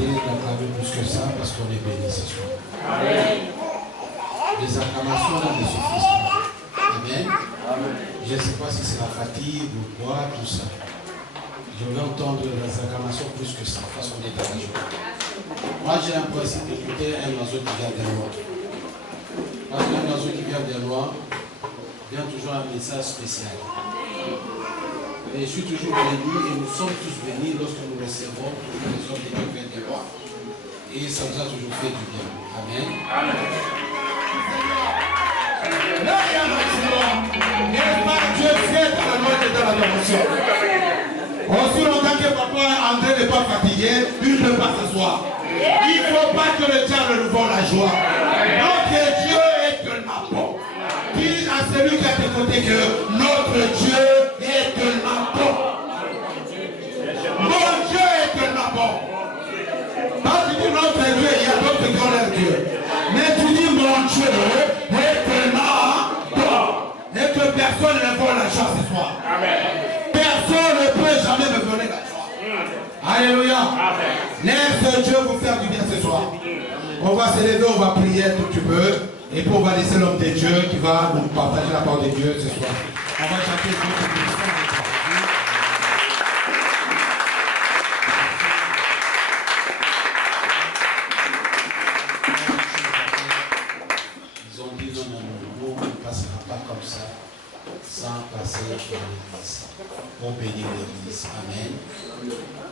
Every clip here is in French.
capacité d'acclamer plus que ça parce qu'on est béni ce soir. Amen. Les acclamations là ne suffisent pas. Amen. Amen. Je ne sais pas si c'est la fatigue ou quoi, tout ça. Je veux entendre les acclamations plus que ça, parce qu'on est à la joie. Moi, j'ai l'impression d'écouter un oiseau qui vient des lois. Parce qu'un oiseau qui vient des lois vient toujours un message spécial. Et je suis toujours béni, et nous sommes tous bénis lorsque nous recevons toujours les hommes qui viennent des lois. Et ça nous a toujours fait du bien. Amen. Amen. Dieu fait dans la loi et dans l'adoration. Aussi longtemps que papa André n'est pas fatigué, il ne peut pas s'asseoir. Il ne faut pas que le diable nous vole la joie. Notre Dieu est tellement bon. Dis à celui qui a tes côtés que notre Dieu est tellement bon. Mon Dieu est tellement bon. Quand tu dis notre Dieu, il y a d'autres qui ont leur Dieu. Mais tu dis mon Dieu est tellement bon. Et que personne ne vole la joie ce soir. Personne ne peut jamais me voler la joie. Alléluia. Laisse Dieu vous faire du bien ce soir. On va se lever, on va prier tout tu peux. Et puis on va laisser l'homme de Dieu qui va nous partager la parole de Dieu ce soir. On va chanter Ils ont dit non, on ne passera pas comme ça sans passer par l'église. Pour bénir l'église. Amen.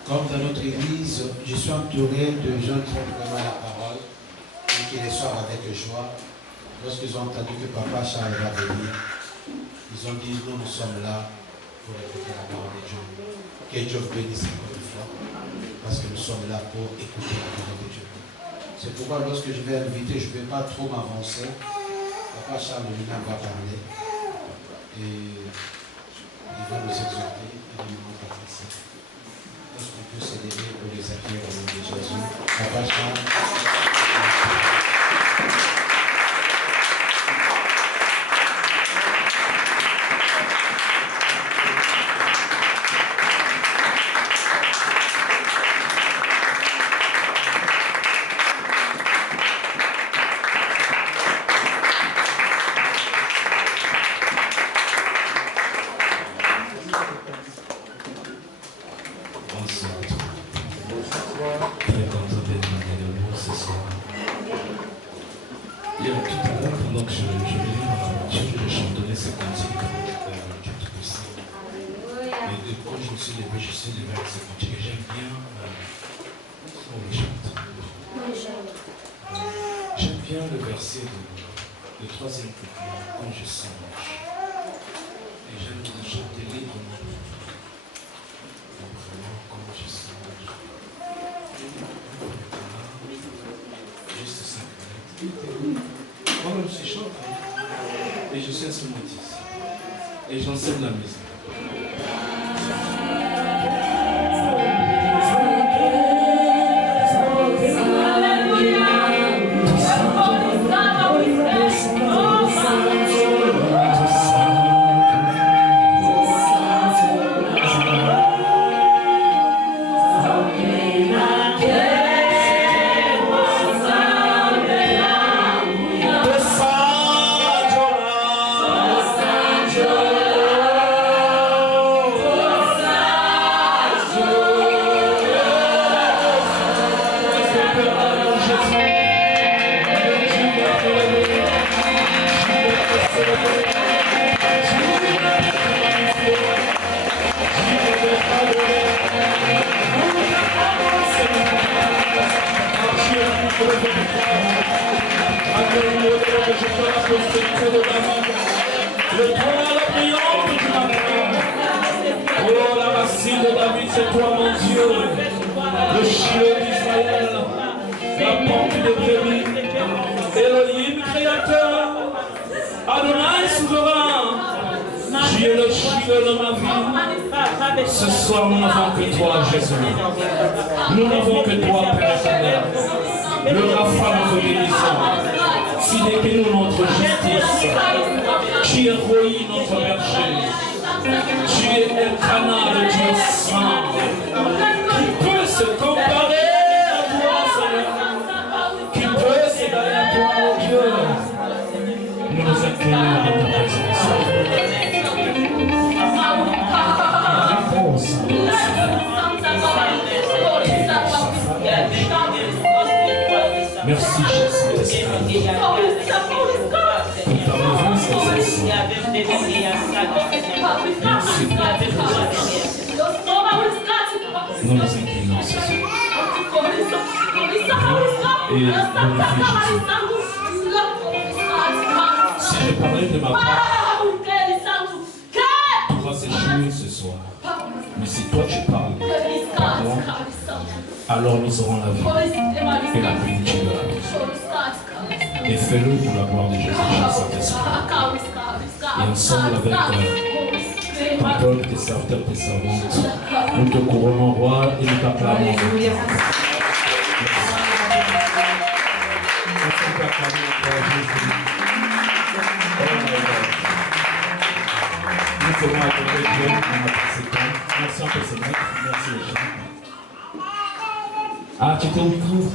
Comme dans notre église, je suis entouré de gens qui ont vraiment la parole et qui reçoivent avec joie. Lorsqu'ils ont entendu que Papa Charles va venir, ils ont dit nous sommes là pour écouter la parole des gens. Que Dieu vous bénisse encore une fois, parce que nous sommes là pour écouter la parole de Dieu. C'est pourquoi lorsque je vais inviter, je ne vais pas trop m'avancer. Papa Charles lui-même va parler et il va nous exhorter et nous rendre ici. Est-ce qu'on peut se lever pour les accueillir au nom de Jésus? Papa Charles. Et j'enseigne la musique. Ce soir, nous n'avons que toi, Jésus. Nous n'avons que toi, Père éternel. Le Rapha, notre guérisseur. Sidékenu, notre justice. Tu es Roi, notre berger. Tu es Elkana, le Dieu saint. Qui peut se comparer à toi? Merci Jésus. Pour ta mouvance, merci. Nous nous inclinons ce soir. Et glorifier Jésus. Si je parlais de ma part, tu vas s'échouer ce soir. Mais si toi tu parles par moi, alors nous aurons la vie et la plénitude de la vie. Et fais-le pour la gloire de Jésus, Saint-Esprit. Et ensemble avec ton peuple, tes serviteurs, tes servantes, nous te couronnons roi et nous t'acclamons. Nous ferons adorer Dieu dans notre séquence. Merci, on peut se mettre. Merci les gens. Ah, tu t'es au cours.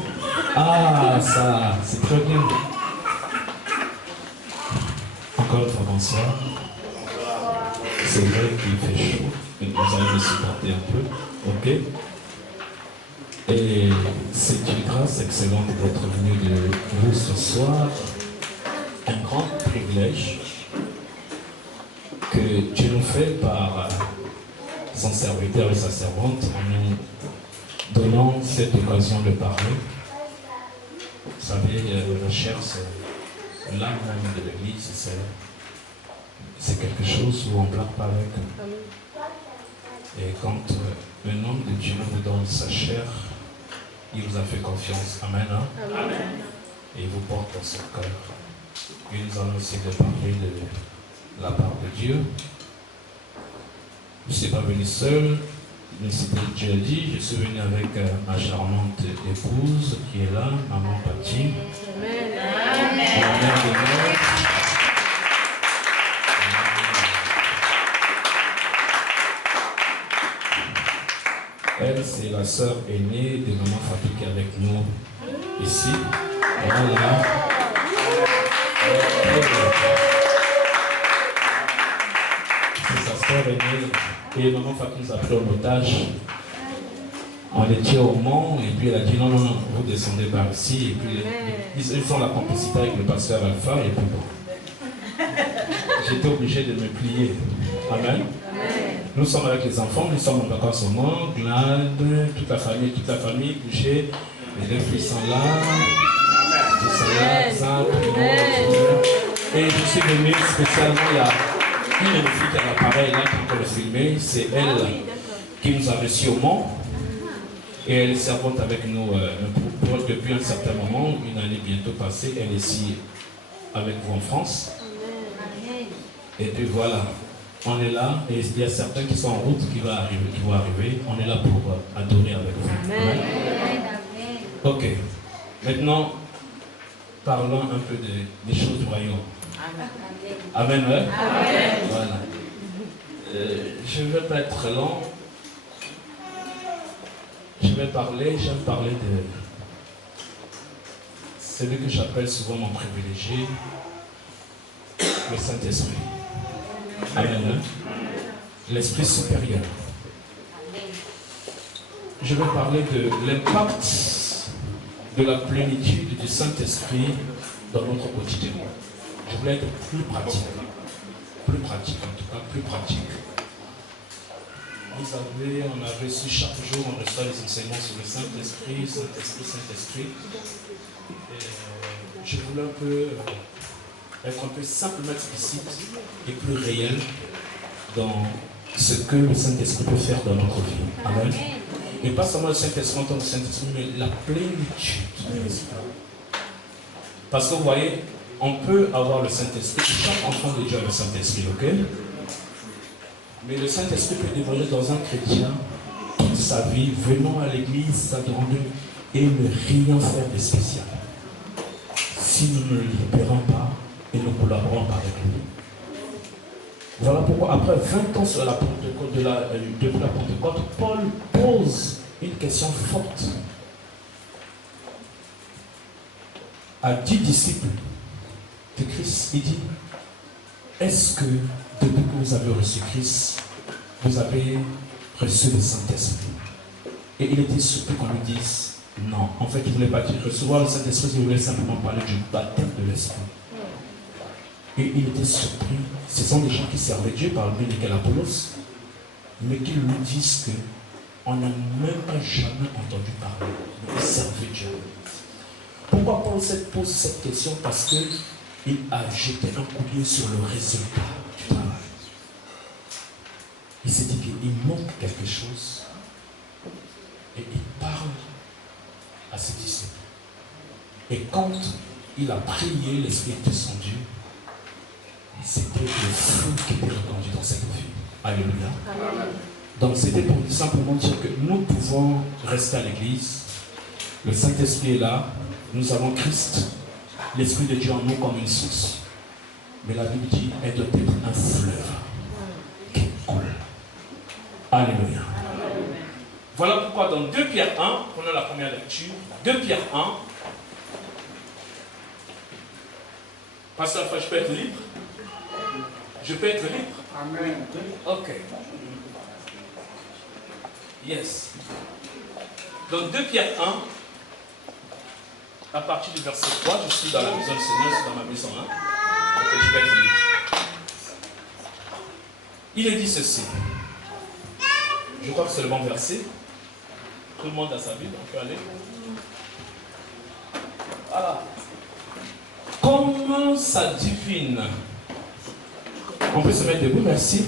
Ah, ça, c'est très bien. Encore une fois, bonsoir. C'est vrai qu'il fait chaud. Et vous allez me supporter un peu. Ok? Et c'est une grâce excellente d'être venu de vous ce soir. Un grand privilège que Dieu nous fait par son serviteur et sa servante en nous donnant cette occasion de parler. Vous savez, la chair, c'est l'âme même de l'Église, c'est quelque chose où on ne blague pas avec. Et quand un homme de Dieu vous donne sa chair, il vous a fait confiance. Amen. Hein? Amen. Et il vous porte dans son cœur. Et nous allons essayer de parler de la part de Dieu. Je ne suis pas venu seul, mais c'était Dieu a dit. Je suis venu avec ma charmante épouse qui est là, maman Patti. Amen. La mère de mère. Elle, c'est la sœur aînée de maman Fatou qui est avec nous ici. Voilà. C'est sa sœur aînée. Et maman Fatou nous a pris en otage. On était au Mans et puis elle a dit non, vous descendez par ici. Et puis ils ont la complicité avec le pasteur Alpha et puis bon. J'étais obligé de me plier. Amen. Nous sommes avec les enfants, nous sommes en vacances au Mans, Glade, toute la famille, couchée, les deux filles sont là, ils sont là, ça, et je suis venu spécialement, il y a une fille qui a l'appareil là, qui peut le filmer, c'est elle qui nous a reçus au Mans, et elle est servante avec nous depuis un certain moment, une année bientôt passée, elle est ici avec vous en France, et puis voilà. On est là et il y a certains qui sont en route qui vont arriver. On est là pour adorer avec vous. Amen. Ok. Maintenant, parlons un peu des choses du royaume. Amen. Amen. Amen. Voilà. Je ne vais pas être long. J'aime parler de celui que j'appelle souvent mon privilégié, le Saint-Esprit. Amen. L'Esprit supérieur. Je vais parler de l'impact de la plénitude du Saint-Esprit dans notre quotidien. Je voulais être plus pratique en tout cas, plus pratique. Vous savez, on a reçu chaque jour, on reçoit les enseignements sur le Saint-Esprit, Saint-Esprit. Et je voulais être un peu simplement explicite et plus réel dans ce que le Saint-Esprit peut faire dans notre vie. Amen. Et pas seulement le Saint-Esprit en tant que Saint-Esprit, mais la plénitude de l'Esprit. Parce que vous voyez, on peut avoir le Saint-Esprit, chaque enfant de Dieu a le Saint-Esprit, ok? Mais le Saint-Esprit peut dévoiler dans un chrétien toute sa vie, venant à l'église, s'adorant et ne rien faire de spécial. Si nous ne le libérons pas et ne collaborons pas avec lui. Voilà pourquoi, après 20 ans sur la Pentecôte, depuis la Pentecôte, Paul pose une question forte à 10 disciples de Christ. Il dit, est-ce que depuis que vous avez reçu Christ, vous avez reçu le Saint-Esprit? Et il était surpris qu'on lui dise, Non, en fait, il ne voulait pas dire recevoir le Saint-Esprit, il voulait simplement parler du baptême de l'Esprit. Et il était surpris. Ce sont des gens qui servaient Dieu, parmi lesquels Apollos, mais qui lui disent qu'on n'a même pas jamais entendu parler, mais ils servaient Dieu. Pourquoi Paul pose cette question? Parce qu'il a jeté un coup d'œil sur le résultat du travail. Il s'est dit qu'il manque quelque chose. Et il parle à ses disciples. Et quand il a prié, l'Esprit est descendu. C'était le feu qui était répandu dans cette vie. Alléluia. Donc c'était pour simplement dire que nous pouvons rester à l'église. Le Saint-Esprit est là. Nous avons Christ, l'Esprit de Dieu en nous comme une source. Mais la Bible dit, elle doit être un fleuve qui coule. Alléluia. Voilà pourquoi dans 2 Pierre 1, prenons la première lecture, 2 Pierre 1, Pasteur, je peux être libre? Je peux être libre? Amen. Ok. Yes. Donc 2 Pierre 1, à partir du verset 3, je suis dans la maison du Seigneur, je suis dans ma maison. Donc je vais être libre. Il est dit ceci. Je crois que c'est le bon verset. Tout le monde a sa Bible, on peut aller. Voilà. Comme sa divine. On peut se mettre debout, merci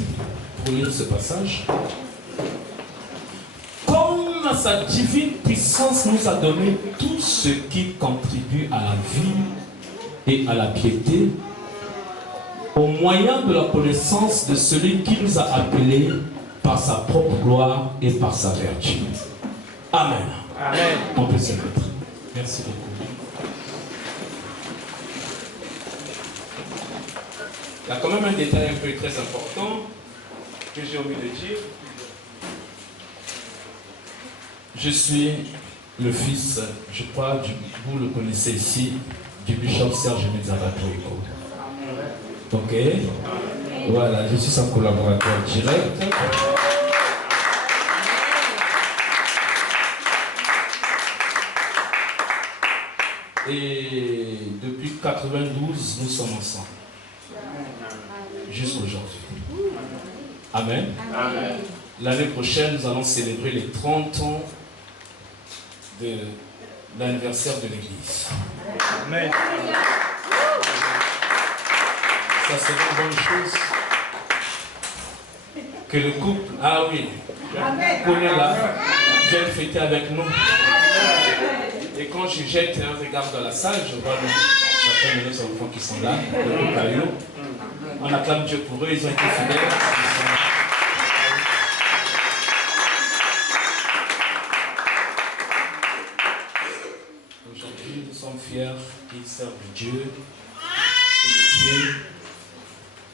pour lire ce passage. Comme sa divine puissance nous a donné tout ce qui contribue à la vie et à la piété, au moyen de la connaissance de celui qui nous a appelés par sa propre gloire et par sa vertu. Amen. Amen. On peut se mettre. Merci beaucoup. Il y a quand même un détail un peu très important que j'ai oublié de dire. Je suis le fils, je crois, vous le connaissez ici, du bishop Serge Mezzavato. Ok? Voilà, je suis son collaborateur direct. Et depuis 92, nous sommes ensemble. Jusqu'aujourd'hui. Amen. Amen. L'année prochaine, nous allons célébrer les 30 ans de l'anniversaire de l'Église. Amen. Ça serait une bonne chose que le couple, ah oui, qu'on est là, vienne fêter avec nous. Et quand je jette un regard dans la salle, je vois certains de nos enfants qui sont là, le caillou. On acclame Dieu pour eux, ils ont été fidèles. Aujourd'hui, nous sommes fiers qu'ils servent Dieu. Et le pied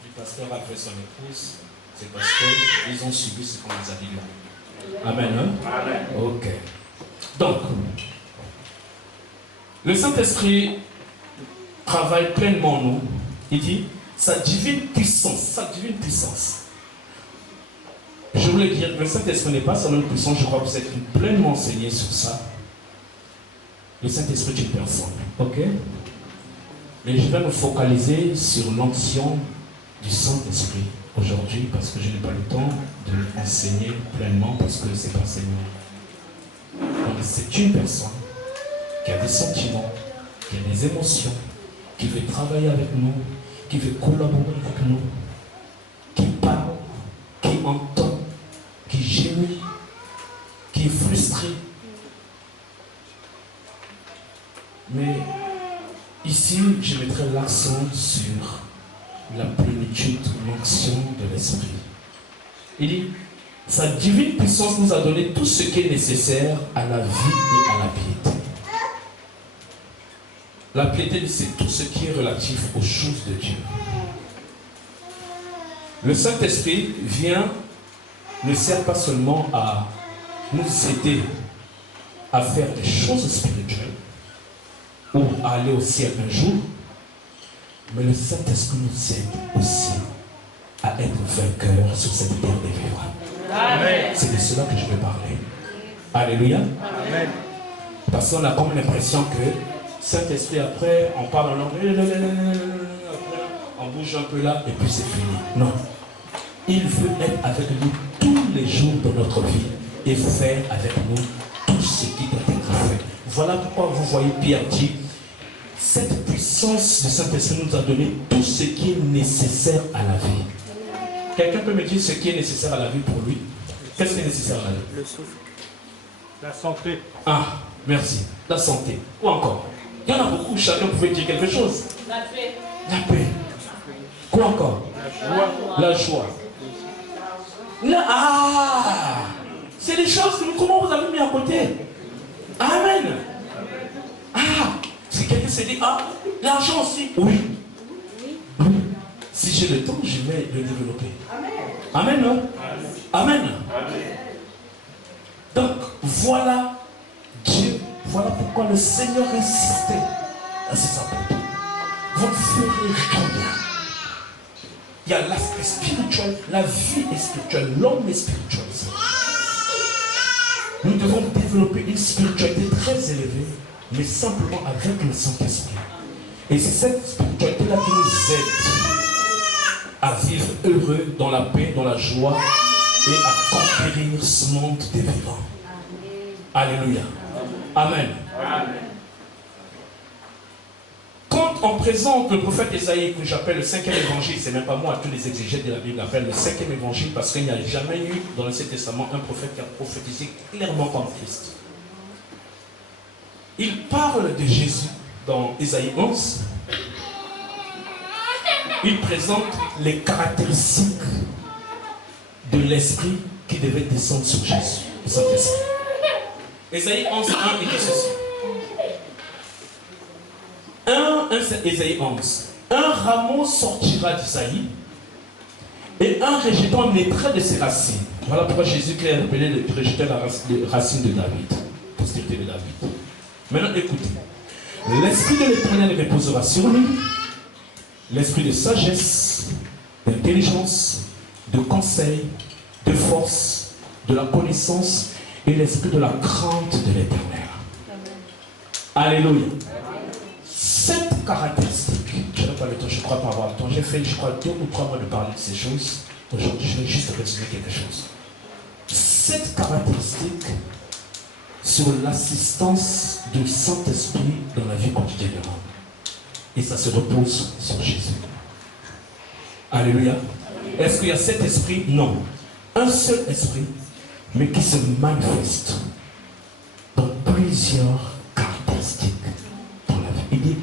du pasteur après son épouse, c'est parce qu'ils ont suivi ce qu'on les a dit. Amen. Hein? Amen. Ok. Donc, le Saint-Esprit travaille pleinement en nous. Il dit, sa divine puissance, Je voulais dire, le Saint-Esprit n'est pas seulement une puissance, je crois que vous êtes pleinement enseigné sur ça. Le Saint-Esprit est une personne, ok? Mais je vais me focaliser sur l'onction du Saint-Esprit aujourd'hui parce que je n'ai pas le temps de l'enseigner pleinement parce que c'est pas Seigneur. Donc c'est une personne qui a des sentiments, qui a des émotions, qui veut travailler avec nous, qui veut collaborer avec nous, qui parle, qui entend, qui gémit, qui est frustré. Mais ici, je mettrai l'accent sur la plénitude, l'onction de l'Esprit. Il dit, sa divine puissance nous a donné tout ce qui est nécessaire à la vie et à la piété. La piété, c'est tout ce qui est relatif aux choses de Dieu. Le Saint-Esprit ne sert pas seulement à nous aider à faire des choses spirituelles ou à aller au ciel un jour, mais le Saint-Esprit nous aide aussi à être vainqueurs sur cette terre des vivants. Amen. C'est de cela que je vais parler. Alléluia. Amen. Parce qu'on a comme l'impression que Saint-Esprit, après, on parle en langue, après, on bouge un peu là, et puis c'est fini. Non. Il veut être avec nous tous les jours de notre vie et faire avec nous tout ce qui doit être fait. Voilà pourquoi vous voyez Pierre dit, cette puissance du Saint-Esprit nous a donné tout ce qui est nécessaire à la vie. Quelqu'un peut me dire ce qui est nécessaire à la vie pour lui? Qu'est-ce qui est nécessaire à la vie? Le souffle. La santé. Ah, merci. La santé. Ou encore? Il y en a beaucoup, chacun pouvait dire quelque chose. La paix. La paix. Quoi encore? La joie. La joie. Ah, c'est les choses que comment vous avez mis à côté. Amen. Ah, si quelqu'un se dit, ah, l'argent aussi. Oui. Si j'ai le temps, je vais le développer. Amen, non? Amen. Donc, voilà Dieu. Voilà pourquoi le Seigneur insistait à ses apôtres. Vous ne ferez rien. Il y a l'aspect spirituel, la vie est spirituelle, l'homme est spirituel. Nous devons développer une spiritualité très élevée, mais simplement avec le Saint-Esprit. Et c'est cette spiritualité-là qui nous aide à vivre heureux dans la paix, dans la joie et à conquérir ce monde des vivants. Alléluia. Amen. Amen. Quand on présente le prophète Ésaïe, que j'appelle le 5e évangile, c'est même pas moi, tous les exégètes de la Bible l'appellent le 5e évangile parce qu'il n'y a jamais eu dans l'Ancien Testament un prophète qui a prophétisé clairement comme Christ. Il parle de Jésus dans Ésaïe 11. Il présente les caractéristiques de l'esprit qui devait descendre sur Jésus, le Saint-Esprit. Ésaïe 11, 1, il dit ceci. Ésaïe 11. Un rameau sortira d'Isaïe et un rejeton naîtra de ses racines. Voilà pourquoi Jésus-Christ est appelé le rejeton de la racine de David, postérité de David. Maintenant écoutez. L'esprit de l'Éternel reposera sur lui, l'esprit de sagesse, d'intelligence, de conseil, de force, de la connaissance et l'esprit de la crainte de l'Éternel. Alléluia. Cette caractéristique, je n'ai pas le temps, je crois pas avoir le temps, j'ai fait, je crois, 2 ou 3 mois de parler de ces choses. Aujourd'hui, je vais juste résumer quelque chose. Cette caractéristique sur l'assistance du Saint-Esprit dans la vie quotidienne. Et ça se repose sur Jésus. Alléluia. Est-ce qu'il y a cet esprit? Non. Un seul esprit, mais qui se manifeste dans plusieurs caractéristiques dans la vie. Il dit,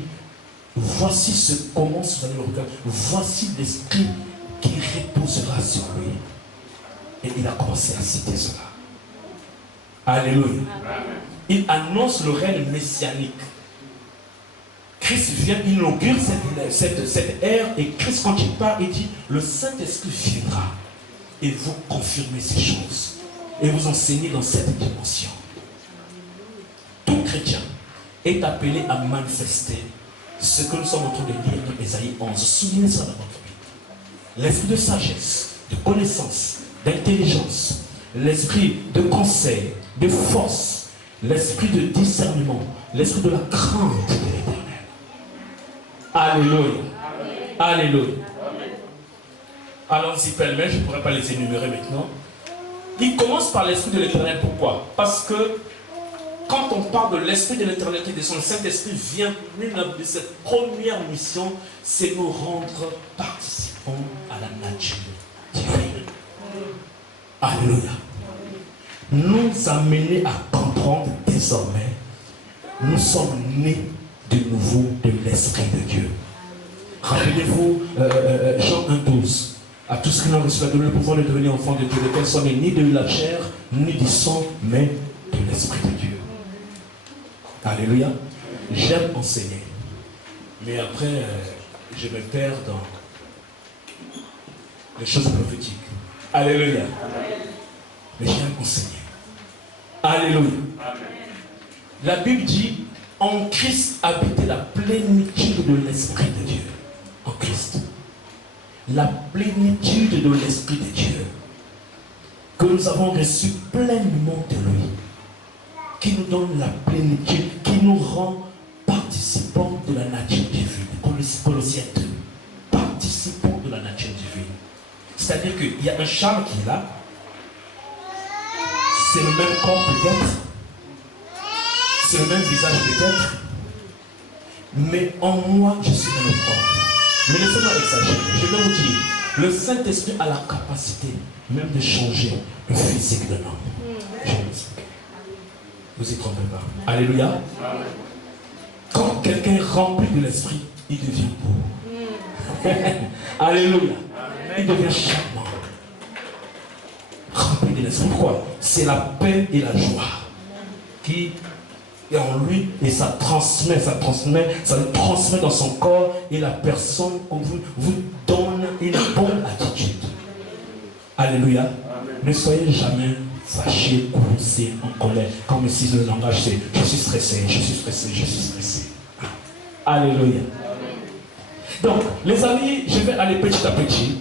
voici ce comment vous allez le regarder. Voici l'esprit qui reposera sur lui. Et il a commencé à citer cela. Alléluia. Il annonce le règne messianique. Christ vient, il inaugure cette ère, et Christ, quand il part, il dit, le Saint-Esprit viendra et vous confirmez ces choses et vous enseignez dans cette dimension. Tout chrétien est appelé à manifester ce que nous sommes en train de lire dans Ésaïe 11. Souvenez ça dans votre vie. L'esprit de sagesse, de connaissance, d'intelligence, l'esprit de conseil, de force, l'esprit de discernement, l'esprit de la crainte de l'Éternel. Alléluia. Alléluia. Allons-y pêle-mêle, je ne pourrais pas les énumérer maintenant. Il commence par l'esprit de l'Éternel. Pourquoi? Parce que quand on parle de l'esprit de l'Éternel qui descend, le Saint-Esprit vient, l'une de ses premières missions, c'est nous rendre participants à la nature divine. Alléluia. Nous amener à comprendre désormais, nous sommes nés de nouveau de l'Esprit de Dieu. Rappelez-vous Jean 1,12. À tous qui n'ont reçu la le pouvoir de devenir enfants de Dieu, lesquels sont nés ni de la chair, ni du sang, mais de l'Esprit de Dieu. Alléluia. J'aime enseigner. Mais après, je me perds dans les choses prophétiques. Alléluia. Mais j'aime enseigner. Alléluia. La Bible dit, en Christ habitait la plénitude de l'Esprit de Dieu. En Christ. La plénitude de l'Esprit de Dieu. Que nous avons reçu pleinement de lui. qui nous donne la plénitude, qui nous rend participants de la nature divine. Colossiens 2. Participants de la nature divine. C'est-à-dire qu'il y a un charme qui est là. C'est le même corps peut-être. C'est le même visage peut-être. Mais en moi, je suis dans le corps. Mais laissez-moi exagérer. Je vais vous dire, le Saint-Esprit a la capacité même de changer le physique d'un homme. Je vous explique. Vous y trompez pas. Alléluia. Quand quelqu'un est rempli de l'Esprit, il devient beau. Alléluia. Il devient charmant. Rempli de l'Esprit. Pourquoi? C'est la paix et la joie qui est en lui et ça le transmet dans son corps et la personne vous donne une bonne attitude. Alléluia. Amen. Ne soyez jamais fâché, courroucé, en colère. Comme si le langage c'est je suis stressé, je suis stressé, je suis stressé. Alléluia. Amen. Donc, les amis, je vais aller petit à petit.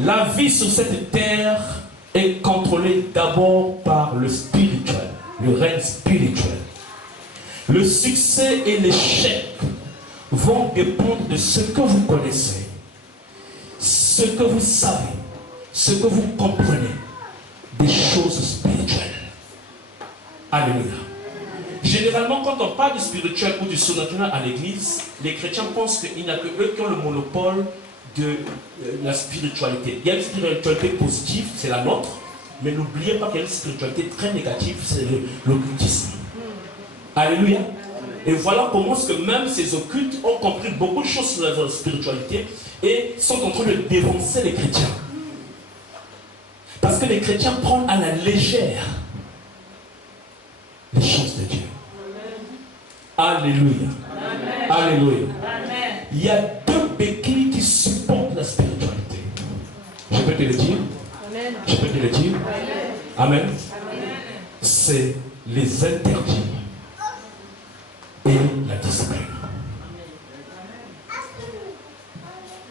La vie sur cette terre est contrôlée d'abord par le spirituel, le règne spirituel. Le succès et l'échec vont dépendre de ce que vous connaissez, ce que vous savez, ce que vous comprenez des choses spirituelles. Alléluia. Généralement, quand on parle du spirituel ou du surnaturel à l'église, les chrétiens pensent qu'il n'y a que eux qui ont le monopole de la spiritualité. Il y a une spiritualité positive, c'est la nôtre, mais n'oubliez pas qu'il y a une spiritualité très négative, c'est l'occultisme. Alléluia. Et voilà comment est-ce que même ces occultes ont compris beaucoup de choses sur la spiritualité et sont en train de dévancer les chrétiens. Parce que les chrétiens prennent à la légère les choses de Dieu. Alléluia. Amen. Alléluia. Amen. Il y a deux béquilles qui supportent la spiritualité. Je peux te le dire. Amen. Je peux te le dire. Amen. Amen. C'est les interdits et la discipline.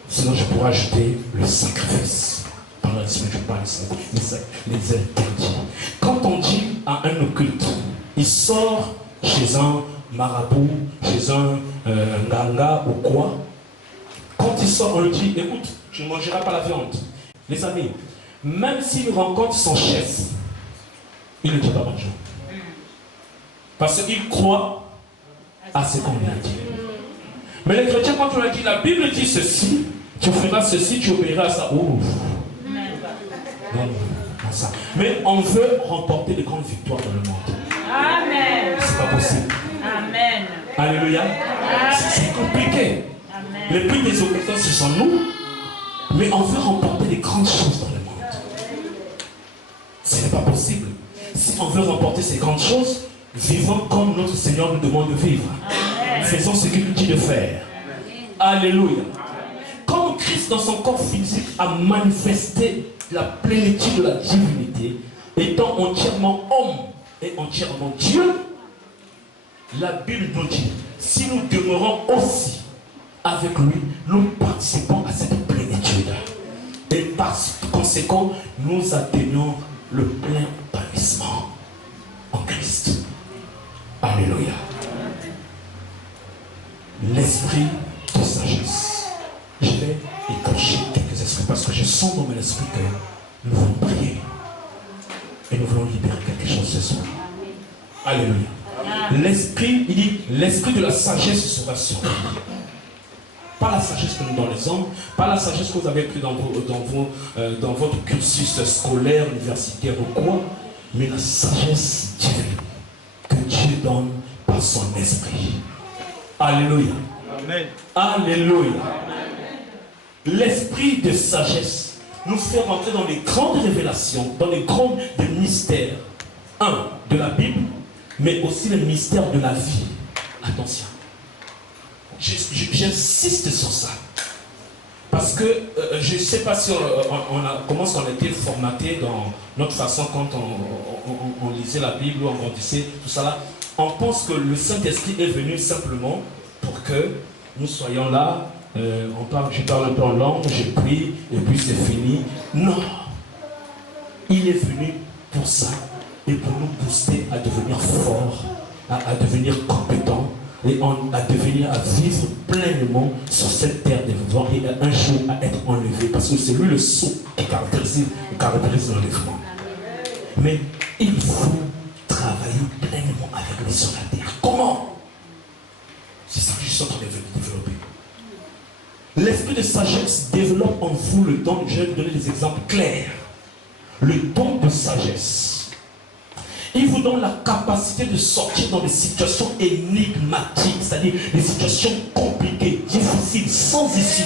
Sinon, je pourrais ajouter le sacrifice. Pendant la semaine, je parle les interdits. Quand on dit à un occulte, il sort chez un marabout, chez un nganga ou quoi, quand il sort, on lui dit, écoute, tu ne mangeras pas la viande. Les amis, même s'il rencontre son chef, il ne dit pas bonjour. Parce qu'il croit à ce qu'on lui a dit. Mais les chrétiens, quand on leur dit, la Bible dit ceci, tu feras ceci, tu obéiras à ça. Oh. Non, ça. Mais on veut remporter de grandes victoires dans le monde. Amen. C'est pas possible. Amen. Alléluia. C'est compliqué. Amen. Les plus des occultants, ce sont nous. Mais on veut remporter des grandes choses dans le monde. Ce n'est pas possible. Si on veut remporter ces grandes choses, vivons comme notre Seigneur nous demande de vivre. Amen. Faisons ce qu'il nous dit de faire. Amen. Alléluia. Comme Christ dans son corps physique a manifesté la plénitude de la divinité, étant entièrement homme et entièrement Dieu, la Bible nous dit, si nous demeurons aussi avec lui, nous participons à cette plénitude. Et par conséquent, nous atteignons le plein épanouissement en Christ. Alléluia. L'esprit de sagesse. Je vais écorcher quelques esprits parce que je sens dans mon esprit que nous voulons prier et nous voulons libérer quelque chose ce soir. Alléluia. L'esprit, il dit, l'esprit de la sagesse sera sur vous. Pas la sagesse que nous donnons les hommes, pas la sagesse que vous avez pris dans votre cursus scolaire, universitaire ou quoi, mais la sagesse divine que Dieu donne par son esprit. Alléluia. Amen. Alléluia. L'esprit de sagesse nous fait rentrer dans les grandes révélations, dans les grands mystères. Un, de la Bible, mais aussi le mystère de la vie. Attention. J'insiste sur ça. Parce que je ne sais pas si comment on a été formaté dans notre façon quand on lisait la Bible ou on grandissait, tout ça là. On pense que le Saint-Esprit est venu simplement pour que nous soyons là. Je parle un peu en langue, je prie, et puis c'est fini. Non. Il est venu pour ça, et pour nous booster à devenir forts, à devenir compétents et à vivre pleinement sur cette terre des vivants et un jour à être enlevé, parce que c'est lui le saut qui caractérise l'enlèvement. Mais il faut travailler pleinement avec lui sur la terre. Comment? C'est ça que je suis en train de développer. L'esprit de sagesse développe en vous le don. Je vais vous donner des exemples clairs. Le don de sagesse. Il vous donne la capacité de sortir dans des situations énigmatiques, c'est-à-dire des situations compliquées, difficiles, sans issue.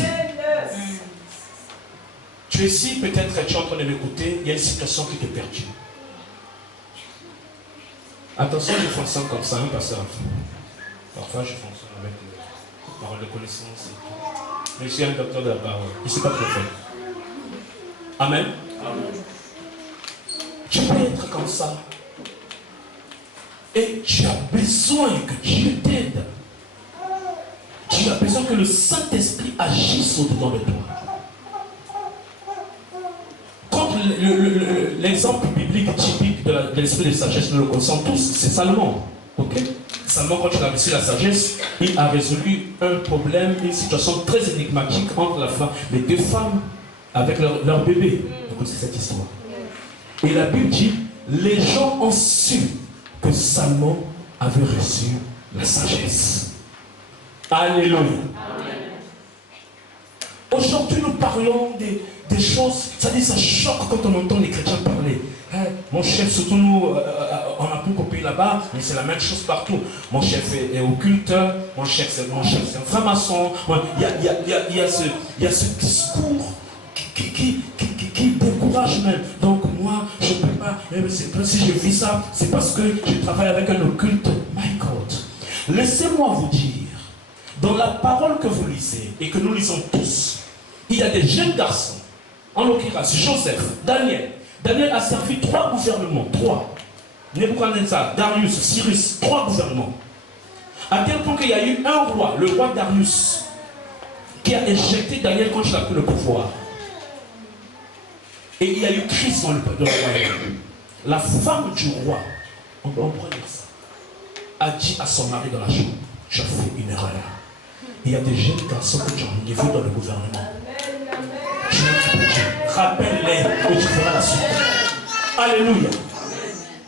Tu es ici, peut-être tu es en train de m'écouter, il y a une situation qui te perturbe. Attention, je fonctionne comme ça, hein, parce que parfois je fonctionne avec parole de connaissance. Mais je suis un docteur de la parole, je ne suis pas prophète. Amen. Amen. Tu peux être comme ça. Et tu as besoin que Dieu t'aide. Tu as besoin que le Saint-Esprit agisse au-dedans de toi. Quand l'exemple biblique typique de l'esprit de sagesse, nous le connaissons tous, c'est Salomon. Okay? Salomon, quand il a reçu la sagesse, il a résolu un problème, une situation très énigmatique entre les deux femmes avec leur bébé. Vous connaissez cette histoire. Et la Bible dit, les gens ont su que Salomon avait reçu la sagesse. Alléluia. Aujourd'hui, nous parlons des choses, c'est-à-dire ça choque quand on entend les chrétiens parler. Hein, mon chef, surtout nous, on a beaucoup copié là-bas, mais c'est la même chose partout. Mon chef est occulte, mon chef c'est un franc-maçon. Il y a ce discours qui décourage même. Donc moi, je ne peux pas, si je vis ça, c'est parce que je travaille avec un occulte. My God. Laissez-moi vous dire, dans la parole que vous lisez et que nous lisons tous, il y a des jeunes garçons, en l'occurrence Joseph, Daniel. Daniel a servi 3 gouvernements, 3. Nebuchadnezzar, Darius, Cyrus, 3 gouvernements. À tel point qu'il y a eu un roi, le roi Darius, qui a éjecté Daniel quand il a pris le pouvoir. Et il y a eu crise dans le royaume. La femme du roi, on peut dire ça, a dit à son mari dans la chambre, tu as fait une erreur. Il y a des jeunes garçons que tu as au niveau dans le gouvernement. Rappelle-les et tu feras la suite. Alléluia.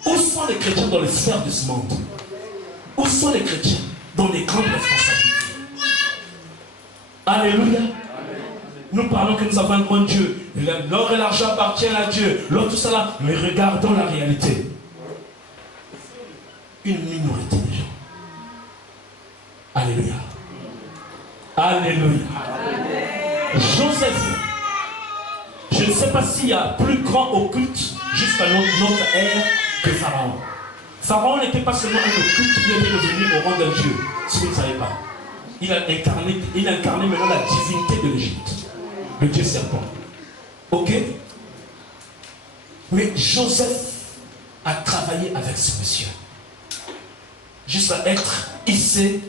Où sont les chrétiens dans les sphères de ce monde? Où sont les chrétiens dans les grandes responsabilités? Alléluia. Nous parlons que nous avons un grand Dieu. L'or et l'argent appartiennent à Dieu. L'or, tout cela. Mais regardons la réalité. Une minorité de gens. Alléluia. Alléluia. Joseph. Je ne sais pas s'il y a plus grand occulte jusqu'à notre ère que Pharaon. Pharaon n'était pas seulement un occulte qui était devenu au rang d'un Dieu. Si vous ne savez pas. Il a incarné maintenant la divinité de l'Égypte. Le Dieu serpent. Ok? Mais Joseph a travaillé avec ce monsieur. Jusqu'à être hissé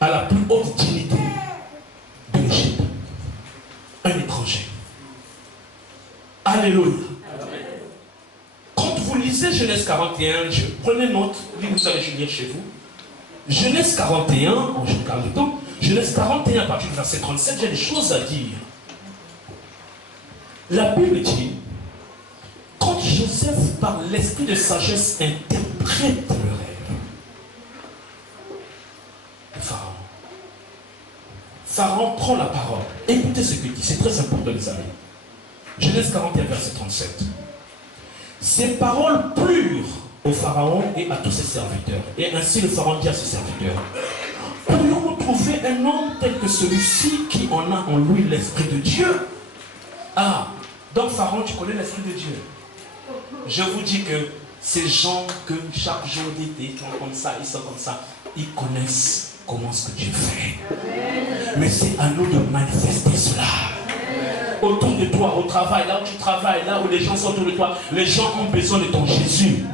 à la plus haute dignité de l'Égypte. Un étranger. Alléluia. Quand vous lisez Genèse 41, prenez note, vous allez lire chez vous. Genèse 41, en je garde le temps, Genèse 41 à partir du verset 37, j'ai des choses à dire. La Bible dit, quand Joseph, par l'esprit de sagesse, interprète le rêve de Pharaon, Pharaon prend la parole. Écoutez ce qu'il dit, c'est très important les amis. Genèse 41, verset 37. Ces paroles plurent au Pharaon et à tous ses serviteurs. Et ainsi le Pharaon dit à ses serviteurs, pourrions-nous trouver un homme tel que celui-ci qui en a en lui l'esprit de Dieu? Ah, donc Pharaon, tu connais l'esprit de Dieu. Je vous dis que ces gens que chaque jour ils sont comme ça, ils connaissent comment ce que Dieu fait. Mais c'est à nous de manifester cela. Autour de toi, au travail, là où tu travailles, là où les gens sont autour de toi, les gens ont besoin de ton Jésus.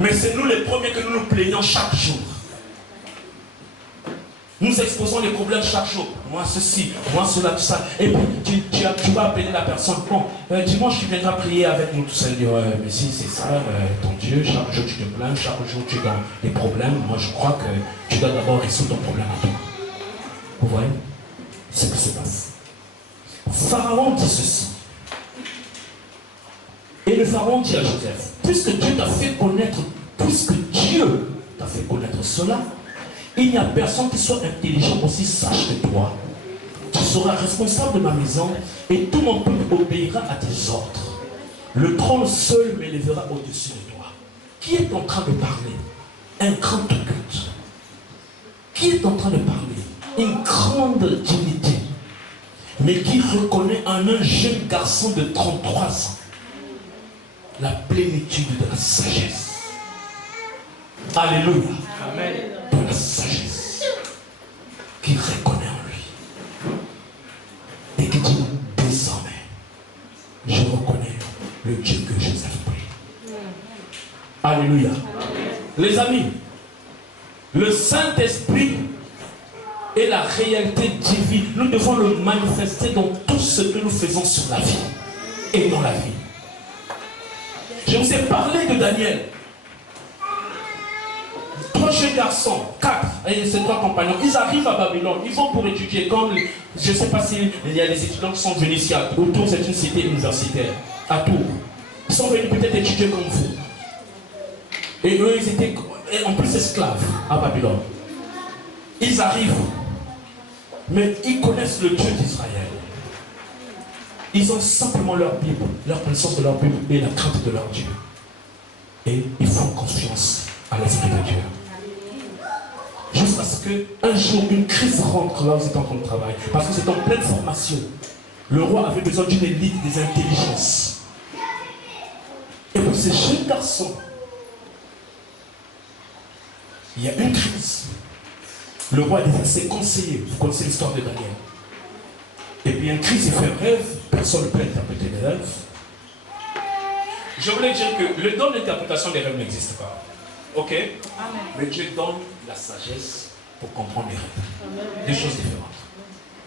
Mais c'est nous les premiers que nous nous plaignons chaque jour. Nous exposons les problèmes chaque jour. Moi ceci, moi cela, tout ça. Et puis tu vas appeler la personne. Bon, dimanche tu viendras prier avec nous tout ça. Mais si c'est ça, ton Dieu, chaque jour tu te plains, chaque jour tu es dans des problèmes. Moi je crois que tu dois d'abord résoudre ton problème à toi. Vous voyez ce qui se passe. Pharaon dit ceci. Et le Pharaon dit à Joseph, puisque Dieu t'a fait connaître cela, il n'y a personne qui soit intelligent aussi sage que toi. Tu seras responsable de ma maison et tout mon peuple obéira à tes ordres. Le trône seul m'élèvera au-dessus de toi. Qui est en train de parler? Un grand culte. Qui est en train de parler? Une grande dignité. Mais qui reconnaît en un jeune garçon de 33 ans la plénitude de la sagesse. Alléluia. Amen. De la sagesse. Qui reconnaît en lui. Et qui dit, désormais, je reconnais le Dieu que Joseph prie. Alléluia. Les amis, le Saint-Esprit est la réalité divine. Nous devons le manifester dans tout ce que nous faisons sur la vie et dans la vie. Je vous ai parlé de Daniel. 3 jeunes garçons, 4, et ces 3 compagnons, ils arrivent à Babylone, ils vont pour étudier comme, je ne sais pas s'il y a des étudiants qui sont venus ici à Tours, c'est une cité universitaire, à Tours. Ils sont venus peut-être étudier comme vous. Et eux, ils étaient en plus esclaves à Babylone. Ils arrivent, mais ils connaissent le Dieu d'Israël. Ils ont simplement leur Bible, leur connaissance de leur Bible et la crainte de leur Dieu. Et ils font confiance à l'Esprit de Dieu. Jusqu'à ce qu'un jour, une crise rentre là où ils étaient en train de travailler. Parce que c'est en pleine formation. Le roi avait besoin d'une élite des intelligences. Et pour ces jeunes garçons, il y a une crise. Le roi dit à ses conseillers, vous connaissez l'histoire de Daniel. Et puis une crise, il fait un rêve, personne ne peut interpréter les rêves. Je voulais dire que le don d'interprétation des rêves n'existe pas. Ok? Amen. Mais Dieu donne la sagesse pour comprendre les rêves. Amen. Des choses différentes.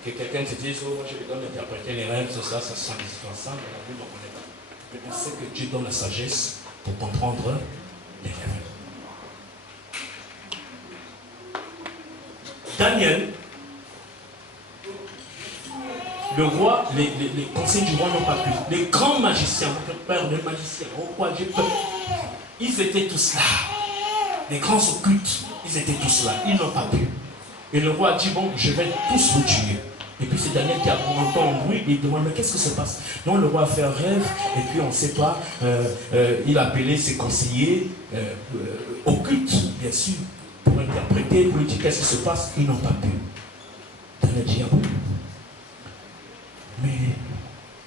Que quelqu'un te dise, oh, moi je lui donne d'interpréter les rêves, ça sont indispensables, on ne connaît pas. Mais on sait que Dieu donne la sagesse pour comprendre les rêves. Daniel, le roi, les conseils du roi n'ont pas pu. Les grands magiciens, votre père, les magiciens, au roi, ils étaient tous là. Les grands occultes, ils étaient tous là. Ils n'ont pas pu. Et le roi a dit, bon, je vais tous vous tuer. Et puis c'est Daniel qui a entendu un bruit et il demande, mais qu'est-ce qui se passe? Non, le roi a fait un rêve, et puis on ne sait pas, il a appelé ses conseillers occultes, bien sûr, pour interpréter, pour lui dire qu'est-ce qui se passe. Ils n'ont pas pu. Daniel dit, ah bon? Mais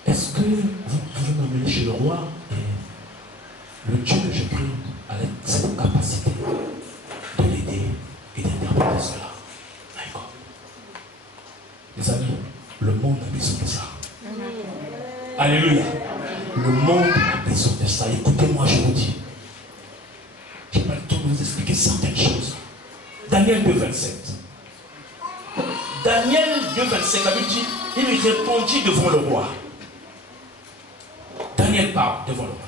est-ce que vous pouvez m'amener chez le roi? Et le Dieu que je prie a cette capacité de l'aider et d'interpréter cela. D'accord. Les amis, le monde a besoin de ça. Alléluia. Le monde a besoin de ça. Écoutez-moi, je vous dis. Je n'ai pas le temps de vous expliquer certaines choses. Daniel 2,27. Daniel 2,27, la Bible dit, il répondit devant le roi. Daniel parle devant le roi.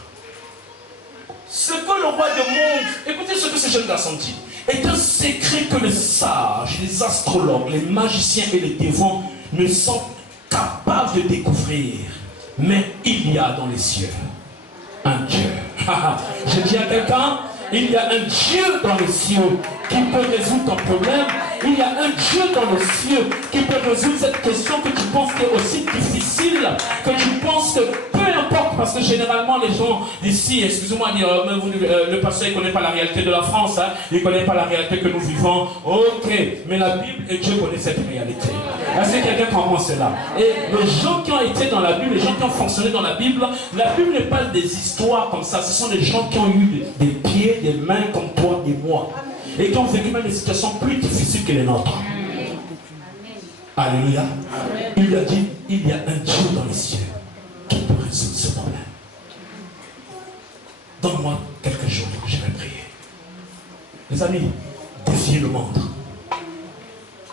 Ce que le roi demande, écoutez ce que ce jeune garçon dit, est un secret que les sages, les astrologues, les magiciens et les dévots ne sont capables de découvrir. Mais il y a dans les cieux un Dieu. Je dis à quelqu'un, il y a un Dieu dans les cieux qui peut résoudre ton problème. Il y a un Dieu dans les cieux qui peut résoudre cette question que tu penses qui est aussi difficile, que tu penses que peu importe, parce que généralement les gens d'ici, excusez-moi de dire, le pasteur ne connaît pas la réalité de la France, hein, il ne connaît pas la réalité que nous vivons. Ok, mais la Bible et Dieu connaissent cette réalité. Est-ce que quelqu'un comprend cela? Et les gens qui ont été dans la Bible, les gens qui ont fonctionné dans la Bible n'est pas des histoires comme ça, ce sont des gens qui ont eu des pieds, des mains comme toi et moi. Et qui ont vécu même des situations plus difficiles que les nôtres. Amen. Alléluia. Amen. Il lui a dit, il y a un Dieu dans les cieux qui peut résoudre ce problème. Donne-moi quelques jours, je vais prier. Les amis, défiez le monde.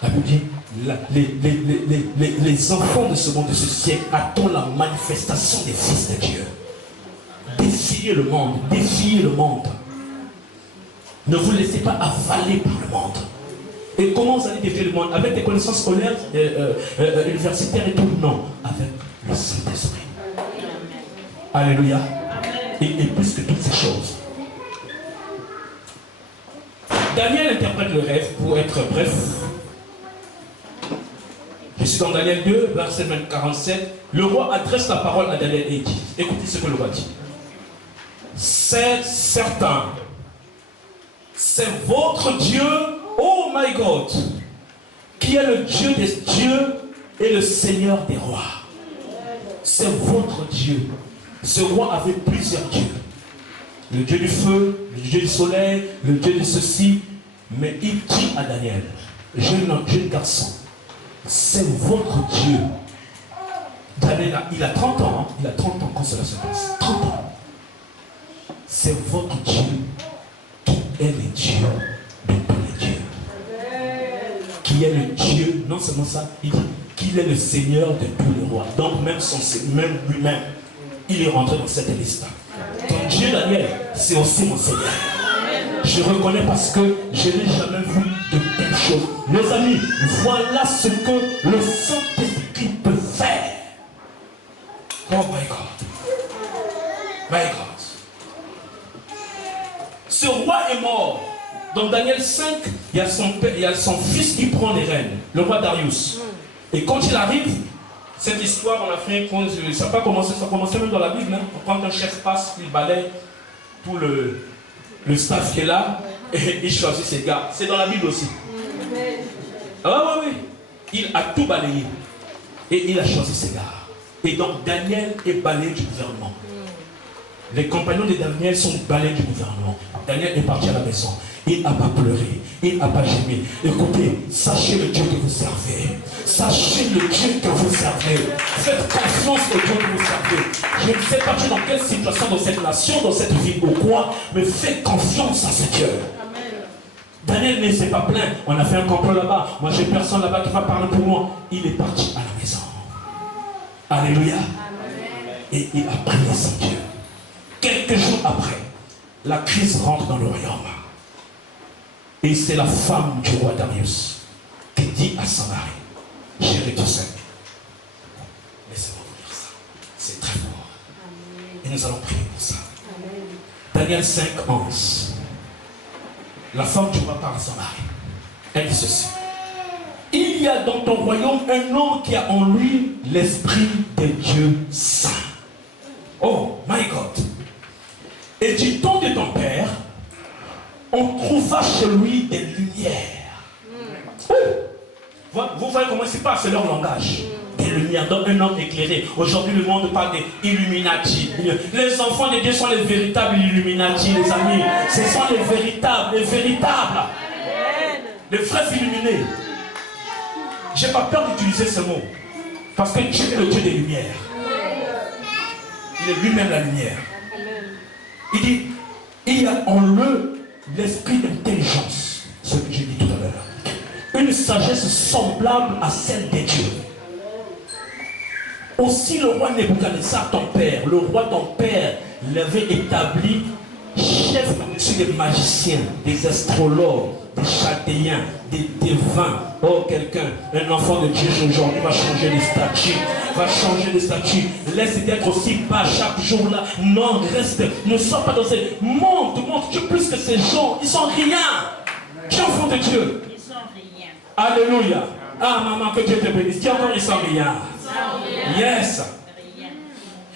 La Bible dit, les enfants de ce monde, de ce siècle, attendent la manifestation des fils de Dieu. Défiez le monde, défiez le monde. Ne vous laissez pas avaler par le monde. Et comment vous allez défier le monde? Avec des connaissances scolaires, universitaires et tout? Non, avec le Saint-Esprit. Alléluia. Et plus que toutes ces choses. Daniel interprète le rêve, pour être bref. Je suis dans Daniel 2, verset 47. Le roi adresse la parole à Daniel et dit, écoutez ce que le roi dit. C'est certain, c'est votre Dieu, oh my God, qui est le Dieu des dieux et le Seigneur des rois. C'est votre Dieu. Ce roi avait plusieurs dieux. Le Dieu du feu, le Dieu du soleil, le Dieu de ceci. Mais il dit à Daniel, jeune garçon, c'est votre Dieu. Daniel, il a 30 ans, hein? Il a 30 ans quand cela se passe. 30 ans. C'est votre Dieu qui est le Dieu de tous les dieux. Qui est le Dieu, non seulement ça, il dit qu'il est le Seigneur de tous les rois. Donc même lui-même, il est rentré dans cette liste. Ton Dieu, Daniel, c'est aussi mon Seigneur. Je reconnais parce que je n'ai jamais vu de telles choses. Mes amis, voilà ce que le Saint-Esprit peut faire. Oh my God. My God. Ce roi est mort. Dans Daniel 5, il y a son fils qui prend les rênes, le roi Darius. Et quand il arrive, cette histoire en Afrique, ça n'a pas commencé, ça a commencé même dans la Bible. Hein. Quand un chef passe, il balaye tout le staff qui est là, et il choisit ses gars. C'est dans la Bible aussi. Ah oui, il a tout balayé. Et il a choisi ses gars. Et donc Daniel est balayé du gouvernement. Les compagnons de Daniel sont balayés du gouvernement. Daniel est parti à la maison. Il n'a pas pleuré. Il n'a pas gémé. Écoutez, sachez le Dieu que vous servez. Sachez le Dieu que vous servez. Faites confiance au Dieu que vous servez. Je ne sais pas dans quelle situation, dans cette nation, dans cette ville ou quoi, mais faites confiance à ce Dieu. Daniel ne s'est pas plaint. On a fait un complot là-bas. Moi, j'ai personne là-bas qui va parler pour moi. Il est parti à la maison. Alléluia. Et il a prié son Dieu. Quelques jours après, la crise rentre dans le royaume. Et c'est la femme du roi Darius qui dit à son mari, chérie, tu sais, laissez-moi vous dire ça. C'est très fort. Et nous allons prier pour ça. Daniel 5, 11. La femme du roi parle à son mari. Elle dit ceci. Il y a dans ton royaume un homme qui a en lui l'esprit de Dieu saint. Oh my God. Et du temps de ton père, on trouva chez lui des lumières. Vous voyez comment c'est pas, c'est leur langage. Des lumières, donc un homme éclairé. Aujourd'hui, le monde parle des Illuminati. Les enfants de Dieu sont les véritables Illuminati, les amis. Ce sont les véritables, les véritables. Les frères illuminés. J'ai pas peur d'utiliser ce mot. Parce que Dieu est le Dieu des lumières. Il est lui-même la lumière. Il dit, il y a en eux l'esprit d'intelligence, ce que j'ai dit tout à l'heure. Une sagesse semblable à celle des dieux. Aussi le roi Nebuchadnezzar, ton père, le roi ton père l'avait établi chef sur des magiciens, des astrologues, des chaldéens, des devins. Oh, quelqu'un, un enfant de Dieu aujourd'hui va changer les statuts. Va changer les statuts. Laisse d'être aussi bas chaque jour là. Non, reste. Ne sois pas dans ces. Monte, tu es plus que ces gens. Ils sont rien. Tu es enfant de Dieu. Ils sont rien. Alléluia. Ah, maman, que Dieu te bénisse. Dis encore, ils sont rien. Yes.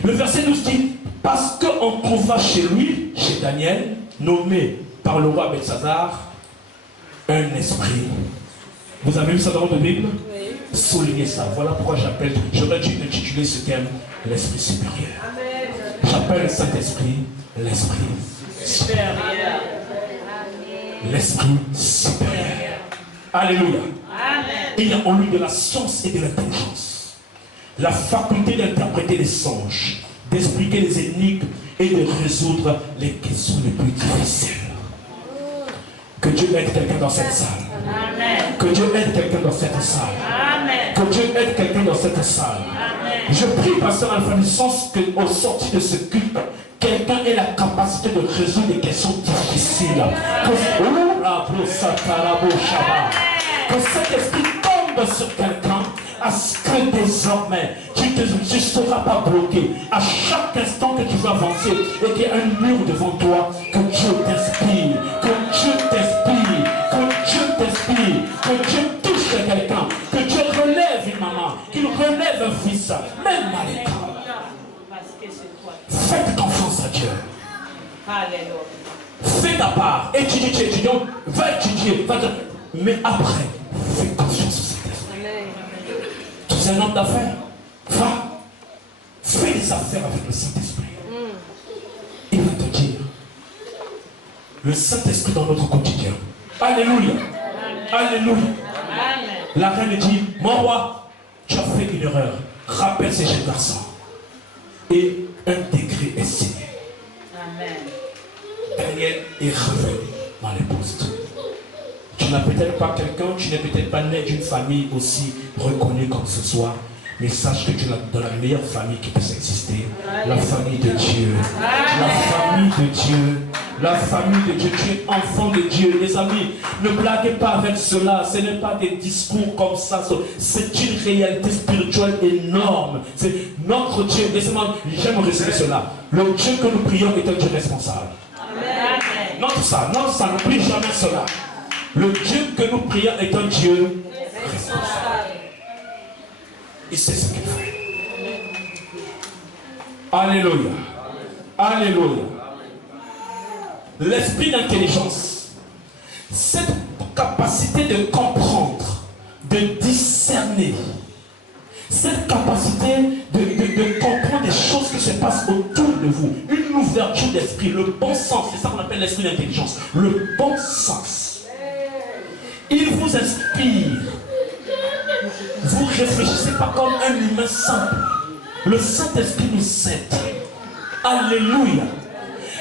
Le verset nous dit, parce qu'on trouva chez lui, chez Daniel, nommé par le roi Belshazzar, un esprit. Vous avez vu ça dans votre Bible? Oui. Soulignez ça. Voilà pourquoi j'aurais dû intituler ce thème l'esprit supérieur. Amen. J'appelle le Saint-Esprit l'esprit supérieur. L'esprit supérieur. Alléluia. Amen. Il y a en lui de la science et de l'intelligence. La faculté d'interpréter les songes, d'expliquer les énigmes et de résoudre les questions les plus difficiles. Que Dieu aide quelqu'un dans cette salle. Amen. Que Dieu aide quelqu'un dans cette salle. Amen. Que Dieu aide quelqu'un dans cette salle. Amen. Je prie, pasteur Alpha, du sens qu'au sortir de ce culte, quelqu'un ait la capacité de résoudre des questions difficiles. Que cet esprit tombe sur quelqu'un, à ce que désormais tu ne seras pas bloqué. À chaque instant que tu vas avancer et qu'il y a un mur devant toi, que Dieu t'inspire, que Dieu t'inspire, que Dieu t'inspire, que Dieu touche quelqu'un, que Dieu relève une maman, qu'il relève un fils, même Malika. Faites confiance à Dieu. Fais ta part. Étudie, tu es étudiant, va étudier, va te... Mais après, fais confiance au Saint-Esprit. Tu es un homme d'affaires. Va. Fais des affaires avec le Saint-Esprit. Il va te dire le Saint-Esprit dans notre quotidien. Alléluia. Alléluia. La reine dit, mon roi, tu as fait une erreur. Rappelle ces jeunes garçons. Et un décret est signé. Amen. Daniel est revenu dans les postes. Tu n'as peut-être pas quelqu'un, tu n'es peut-être pas né d'une famille aussi reconnue comme ce soir, mais sache que tu es dans la meilleure famille qui puisse exister. La famille de Dieu. La famille de Dieu. La famille de Dieu. Tu es enfant de Dieu. Les amis, ne blaguez pas avec cela. Ce n'est pas des discours comme ça. C'est une réalité spirituelle énorme. C'est notre Dieu. Laissez-moi, j'aime résumer cela. Le Dieu que nous prions est un Dieu responsable. Amen. Note ça, n'oublie jamais cela. Le Dieu que nous prions est un Dieu responsable. Il sait ce qu'il fait. Alléluia. Alléluia. L'esprit d'intelligence, cette capacité de comprendre, de discerner, cette capacité de comprendre des choses qui se passent autour de vous, une ouverture d'esprit, le bon sens, c'est ça qu'on appelle l'esprit d'intelligence, le bon sens. Il vous inspire. Vous ne réfléchissez pas comme un humain simple. Le Saint-Esprit nous aide. Alléluia.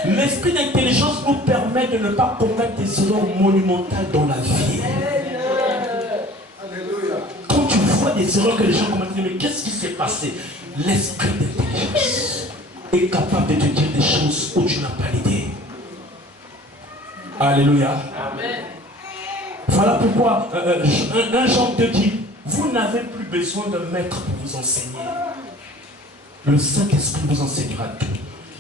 L'esprit d'intelligence nous permet de ne pas commettre des erreurs monumentales dans la vie. Quand tu vois des erreurs que les gens commettent, mais qu'est-ce qui s'est passé? L'esprit d'intelligence est capable de te dire des choses où tu n'as pas l'idée. Alléluia. Amen. Voilà pourquoi 1 Jean 2 dit, vous n'avez plus besoin d'un maître pour vous enseigner. Le Saint-Esprit vous enseignera tout.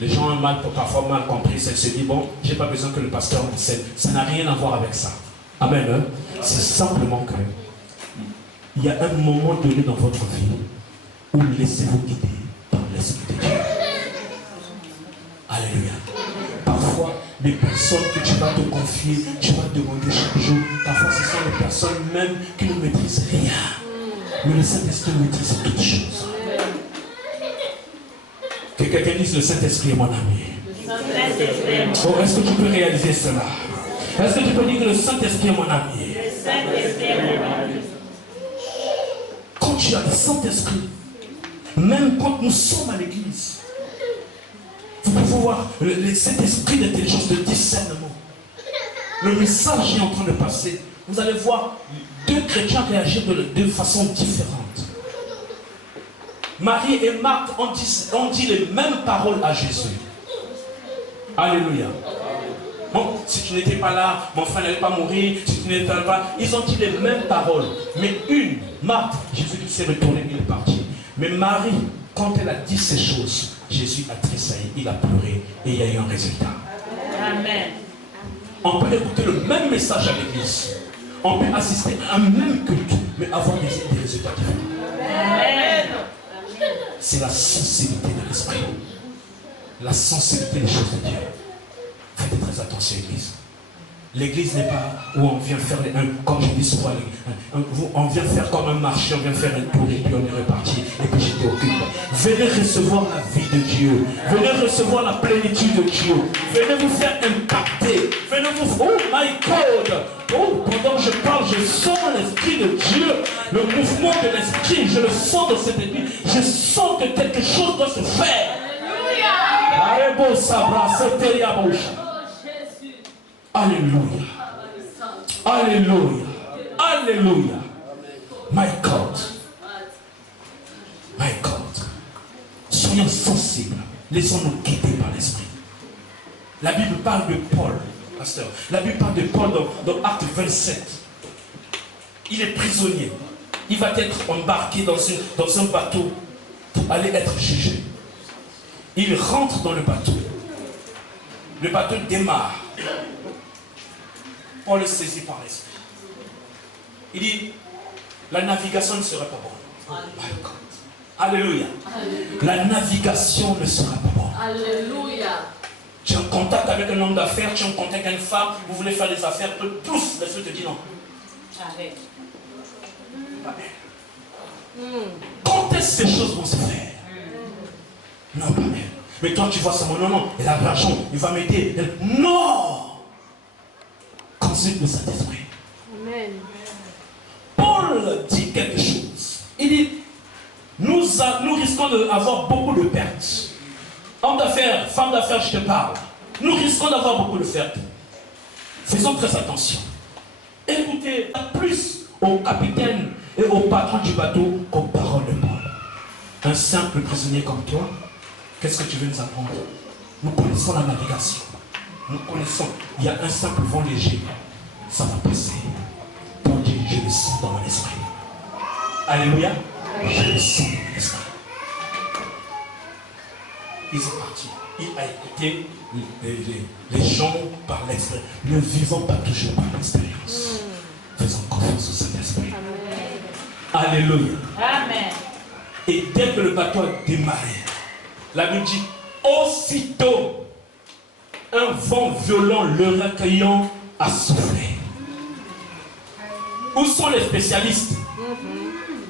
Les gens ont parfois mal compris. Ça se dit, bon, je n'ai pas besoin que le pasteur m'enseigne. Ça n'a rien à voir avec ça. Amen. Hein? C'est simplement que il y a un moment donné dans votre vie où laissez-vous guider par l'Esprit de Dieu. Alléluia. Parfois, les personnes que tu vas te confier, tu vas demander chaque jour, parfois ce sont les personnes même qui ne maîtrisent rien. Mais le Saint-Esprit maîtrise toutes choses. Que quelqu'un dise, le Saint-Esprit est mon ami. Oh, est-ce que tu peux réaliser cela? Est-ce que tu peux dire que le Saint-Esprit est mon ami? Quand tu as le Saint-Esprit, même quand nous sommes à l'église, vous pouvez voir cet esprit d'intelligence, de discernement. Le message est en train de passer. Vous allez voir deux chrétiens réagir de façon différente. Marie et Marthe ont dit les mêmes paroles à Jésus. Alléluia. Bon, si tu n'étais pas là, mon frère n'allait pas mourir. Si tu n'étais pas là, ils ont dit les mêmes paroles. Mais une, Marthe, Jésus s'est retourné, il est parti. Mais Marie, quand elle a dit ces choses, Jésus a tressailli, il a pleuré et il y a eu un résultat. Amen. On peut écouter le même message à l'église. On peut assister à un même culte, mais avoir des résultats différents. Amen. C'est la sensibilité de l'esprit. La sensibilité des choses de Dieu. Faites très attention, l'église. L'église n'est pas où on vient faire, comme je dis souvent, on vient faire comme un marché, on vient faire un tour et puis on est reparti et puis j'étais occupé. Venez recevoir la vie de Dieu. Venez recevoir la plénitude de Dieu. Venez vous faire impacter. Venez vous... Oh my God! Oh, pendant que je parle, je sens l'esprit de Dieu. Le mouvement de l'esprit, je le sens dans cette église. Je sens que quelque chose doit se faire. Alléluia. Alléluia. Alléluia. Alléluia. My God. My God. Soyons sensibles. Laissons-nous guider par l'Esprit. La Bible parle de Paul, pasteur. La Bible parle de Paul dans Acte 27. Il est prisonnier. Il va être embarqué dans un bateau pour aller être jugé. Il rentre dans le bateau. Le bateau démarre. Paul est saisi par l'Esprit. Il dit, la navigation ne sera pas bonne. Alléluia. La navigation ne sera pas bonne. Alléluia. Tu es en contact avec un homme d'affaires, tu es en contact avec une femme, vous voulez faire des affaires, tous, l'Esprit te dit non. Arrête. Quand est-ce que ces choses vont se faire? Non, pas bien. Mais toi, tu vois ça, non, il a de l'argent, il va m'aider. Non! Consulte le Saint-Esprit. Amen. Paul dit quelque chose. Il dit, nous risquons d'avoir beaucoup de pertes. Homme d'affaires, femme d'affaires, je te parle. Nous risquons d'avoir beaucoup de pertes. Faisons très attention. Écoutez plus au capitaine et au patron du bateau qu'aux paroles de Paul. Un simple prisonnier comme toi, qu'est-ce que tu veux nous apprendre? Nous connaissons la navigation. Nous connaissons. Il y a un simple vent léger. Ça va passer. Paul dit, je le sens dans mon esprit. Alléluia. Je le sens dans mon esprit. Ils sont partis. Il a écouté les gens par l'expérience. Ne vivons pas toujours par l'expérience. Faisons confiance au Saint-Esprit. Alléluia. Amen. Et dès que le bateau a démarré, la Bible dit, aussitôt, un vent violent le recueillant a soufflé. Où sont les spécialistes?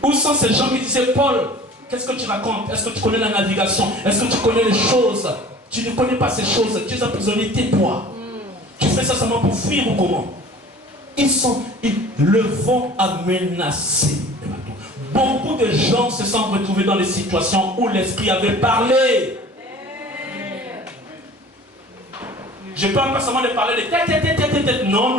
Où sont ces gens qui disaient, Paul, qu'est-ce que tu racontes? Est-ce que tu connais la navigation? Est-ce que tu connais les choses? Tu ne connais pas ces choses. Tu es un prisonnier, tais-toi. Tu fais ça seulement pour fuir ou comment? Le vent a menacé le bateau. Beaucoup de gens se sont retrouvés dans des situations où l'Esprit avait parlé. Je ne parle pas seulement de parler de tête. Non.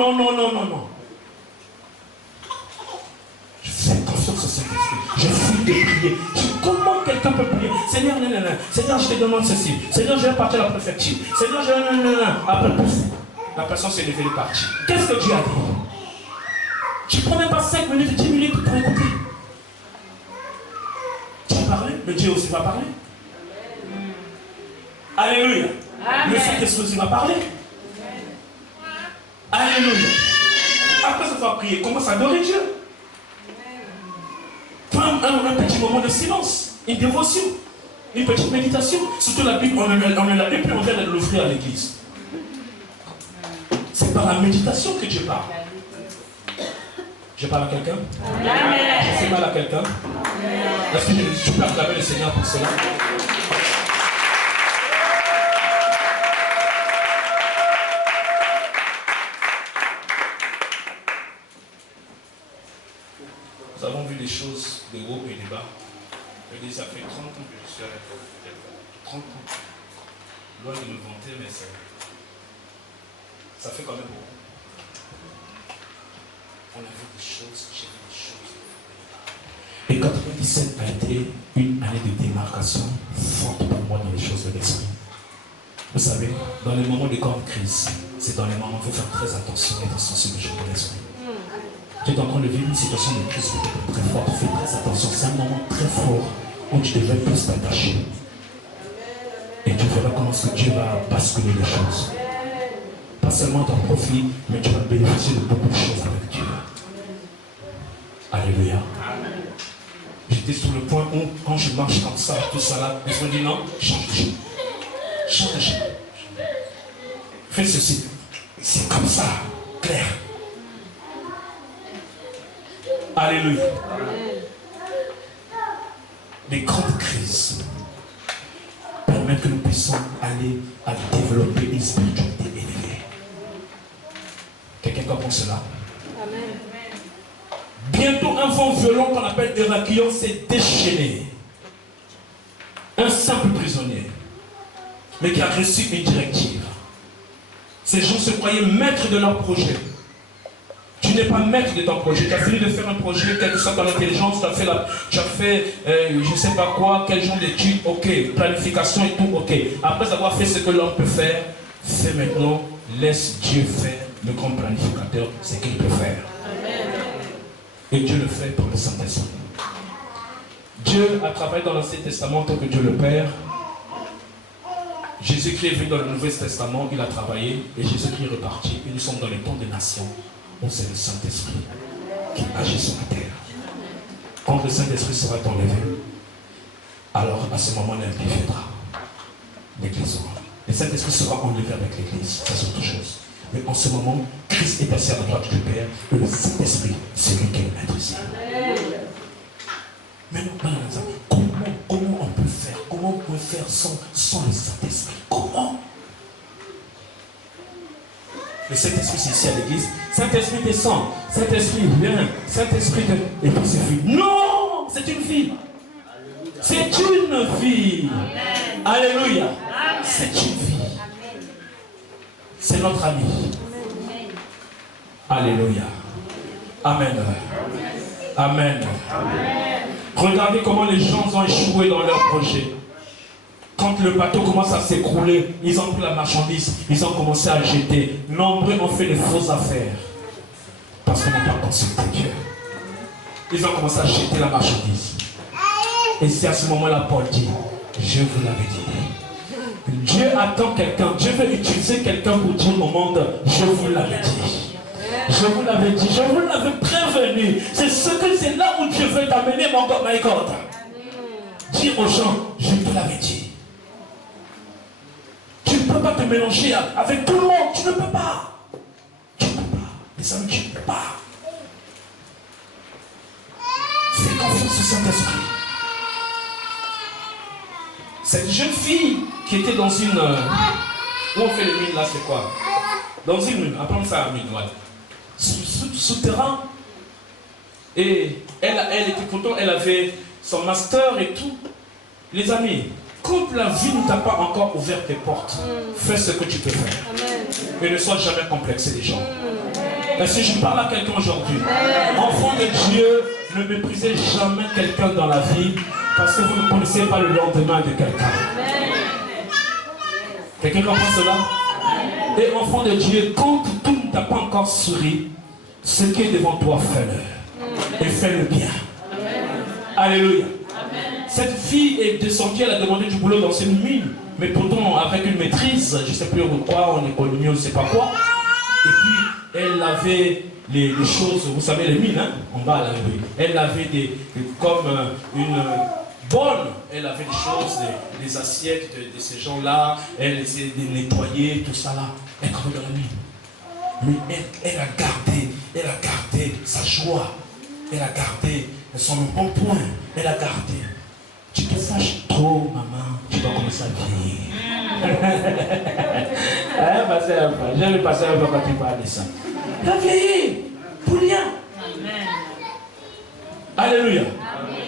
Je fais confiance au Saint-Esprit. Je fuis de prier. Comment quelqu'un peut prier? Seigneur, non. Seigneur, je te demande ceci. Seigneur, je vais partir à la préfecture. Seigneur, je vais non. Après, pouf, la personne s'est levée et est partie. Qu'est-ce que Dieu a dit? Tu ne prends même pas 5 minutes, 10 minutes pour écouter. Tu vas parler, mais Dieu aussi va parler. Alléluia. Amen. Le Saint-Esprit aussi va parler. Alléluia. Après ça, tu vas prier. Commence à adorer Dieu. Prends un petit moment de silence, une dévotion, une petite méditation. Surtout la Bible, on ne l'a plus, on vient de l'offrir à l'église. C'est par la méditation que Dieu parle. Je parle à quelqu'un? Amen. Je fais mal à quelqu'un? Est-ce que tu peux acclamer le Seigneur pour cela? Nous avons vu des choses de haut et de bas. Je dis, ça fait 30 ans que je suis avec vous. 30 ans. Loin de me vanter, mais ça fait quand même beaucoup. On a vu des choses, j'ai vu des choses. Et 97 a été une année de démarcation forte pour moi dans les choses de l'esprit. Vous savez, dans les moments de grande crise, c'est dans les moments où il faut faire très attention et être sensible aux choses de l'esprit. Tu es en train de vivre une situation de crise très forte, fais très attention. C'est un moment très fort où tu devrais plus t'attacher. Et tu verras comment est-ce que Dieu va basculer les choses. Pas seulement ton profit, mais tu vas bénéficier de beaucoup de choses avec Dieu. Alléluia. J'étais sur le point où, quand je marche comme ça, tout ça là, je me dis non, change de chemin. Change de chemin. Fais ceci. C'est comme ça, clair. Alléluia. Les grandes crises permettent que nous puissions aller à développer une spiritualité élevée. Quelqu'un comprend cela? Amen. Bientôt, un vent violent qu'on appelle Héraclion s'est déchaîné. Un simple prisonnier, mais qui a reçu une directive. Ces gens se croyaient maîtres de leur projet. Tu n'es pas maître de ton projet. Tu as fini de faire un projet, quelle que soit ton intelligence, tu as fait je ne sais pas quoi, quel genre d'études, ok, planification et tout, ok. Après avoir fait ce que l'homme peut faire, fais maintenant, laisse Dieu faire, le grand planificateur, ce qu'il peut faire. Et Dieu le fait pour le Saint-Esprit. Dieu a travaillé dans l'Ancien Testament tant que Dieu le Père. Jésus-Christ est venu dans le Nouveau Testament, il a travaillé et Jésus-Christ est reparti. Et nous sommes dans les temps des nations où c'est le Saint-Esprit qui agit sur la terre. Quand le Saint-Esprit sera enlevé, alors à ce moment-là, il viendra. L'Église. Le Saint-Esprit sera enlevé avec l'Église, ça c'est autre chose. Mais en ce moment, Christ est assis à la droite du Père et le Saint-Esprit, c'est lui qui est le maître ici. Mais non, comment on peut faire? Comment on peut faire sans le Saint-Esprit? Comment? Le Saint-Esprit, c'est ici à l'église. Saint-Esprit descend. Saint-Esprit vient. Saint-Esprit et puis c'est fille. Non! C'est une fille. C'est une fille. Alléluia. C'est une fille. C'est notre ami. Alléluia. Amen. Amen. Regardez comment les gens ont échoué dans leur projet. Quand le bateau commence à s'écrouler, ils ont pris la marchandise, ils ont commencé à jeter. Nombreux ont fait de fausses affaires. Parce qu'ils n'ont pas consulté Dieu. Ils ont commencé à jeter la marchandise. Et c'est à ce moment-là, Paul dit, je vous l'avais dit. Dieu attend quelqu'un. Dieu veut utiliser quelqu'un pour dire au monde, je vous l'avais dit. Je vous l'avais dit, je vous l'avais prévenu. C'est là où Dieu veut t'amener, mon my God. Dire aux gens, je te l'avais dit. Tu ne peux pas te mélanger avec tout le monde. Tu ne peux pas. Tu ne peux pas. Les amis, tu ne peux pas. Fais confiance au Saint-Esprit. Cette jeune fille qui était dans une... où on fait les mines là, c'est quoi? Dans une mine, appelons ça une mine, voilà. Souterrain. Et elle était contente, elle avait son master et tout. Les amis, quand la vie ne t'a pas encore ouvert tes portes, fais ce que tu peux faire. Et ne sois jamais complexé des gens. Parce que je parle à quelqu'un aujourd'hui. Enfant de Dieu, ne méprisez jamais quelqu'un dans la vie parce que vous ne connaissez pas le lendemain de quelqu'un. Quelqu'un comprend cela? Et enfant de Dieu, quand tout ne t'a pas encore souri, ce qui est devant toi, fais-le. Et fais-le bien. Alléluia. Cette fille est descendue, elle a demandé du boulot dans une mine, mais pourtant avec une maîtrise, je ne sais plus quoi, on économie, on ne sait pas quoi. Et puis elle avait les choses, vous savez les mines, hein, en bas là, elle avait comme une bonne, elle avait des choses, des assiettes de ces gens-là, elle essayait de nettoyer, tout ça là, elle travaillait dans la mine. Mais elle a gardé sa joie, elle a gardé son bon point, elle a gardé. Tu te fâches trop, maman, tu vas commencer à vieillir. J'aime le passer un peu quand tu parles de ça. Tu as vieilli, pour rien. Amen. Alléluia. Amen.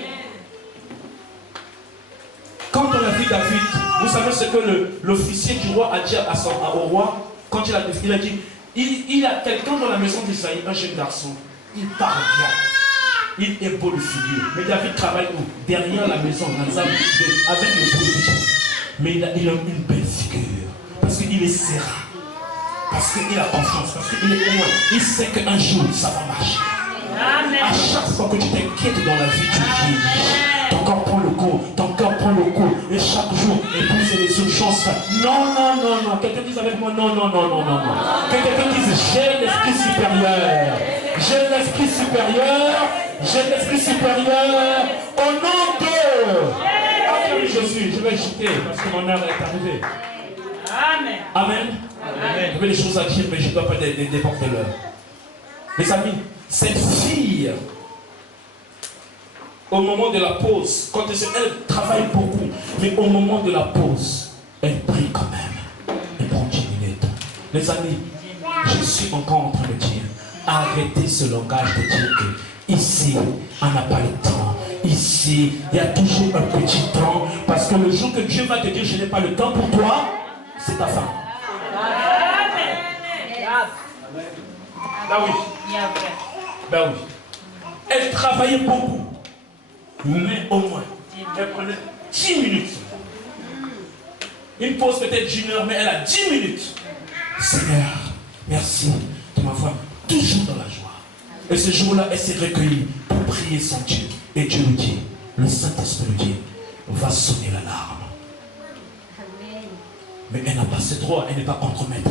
Quand on a vu David, vous savez ce que l'officier du roi a dit au roi, quand il a dit, il a quelqu'un dans la maison d'Isaïe, un jeune garçon, il parle bien. Il est beau de figure. Mais David travaille où? Derrière la maison, avec le bruit. Mais il a une belle figure. Parce qu'il est serein. Parce qu'il a confiance. Parce qu'il est loin. Il sait qu'un jour, ça va marcher. Amen. À chaque fois que tu t'inquiètes dans la vie, tu dis, ton corps prend le coup, ton cœur prend le coup. Et chaque jour, épouser les urgences. Non. Quelqu'un dise avec moi, non. Quelqu'un dise, j'ai l'esprit supérieur. J'ai l'esprit supérieur. J'ai l'esprit supérieur au nom de Jésus. Je vais jeter parce que mon heure est arrivée. Amen. J'avais des choses à dire, mais je ne dois pas déporter l'heure. Les amis, cette fille, au moment de la pause, quand elle travaille beaucoup, mais au moment de la pause, elle prie quand même. Elle prend 10 minutes. Les amis, je suis encore en train de dire, arrêtez ce langage de dire que ici, on n'a pas le temps. Ici, il y a toujours un petit temps. Parce que le jour que Dieu va te dire, je n'ai pas le temps pour toi, c'est ta femme. Ah oui, Ben oui. Elle travaillait beaucoup. Mais au moins, elle prenait 10 minutes. Une pause peut-être d'une heure, mais elle a 10 minutes. Seigneur, merci de m'avoir toujours dans la joie. Et ce jour-là, elle s'est recueillie pour prier son Dieu. Et Dieu lui dit, le Saint-Esprit lui dit, va sonner l'alarme. Mais elle n'a pas ce droit, elle n'est pas contre-maître.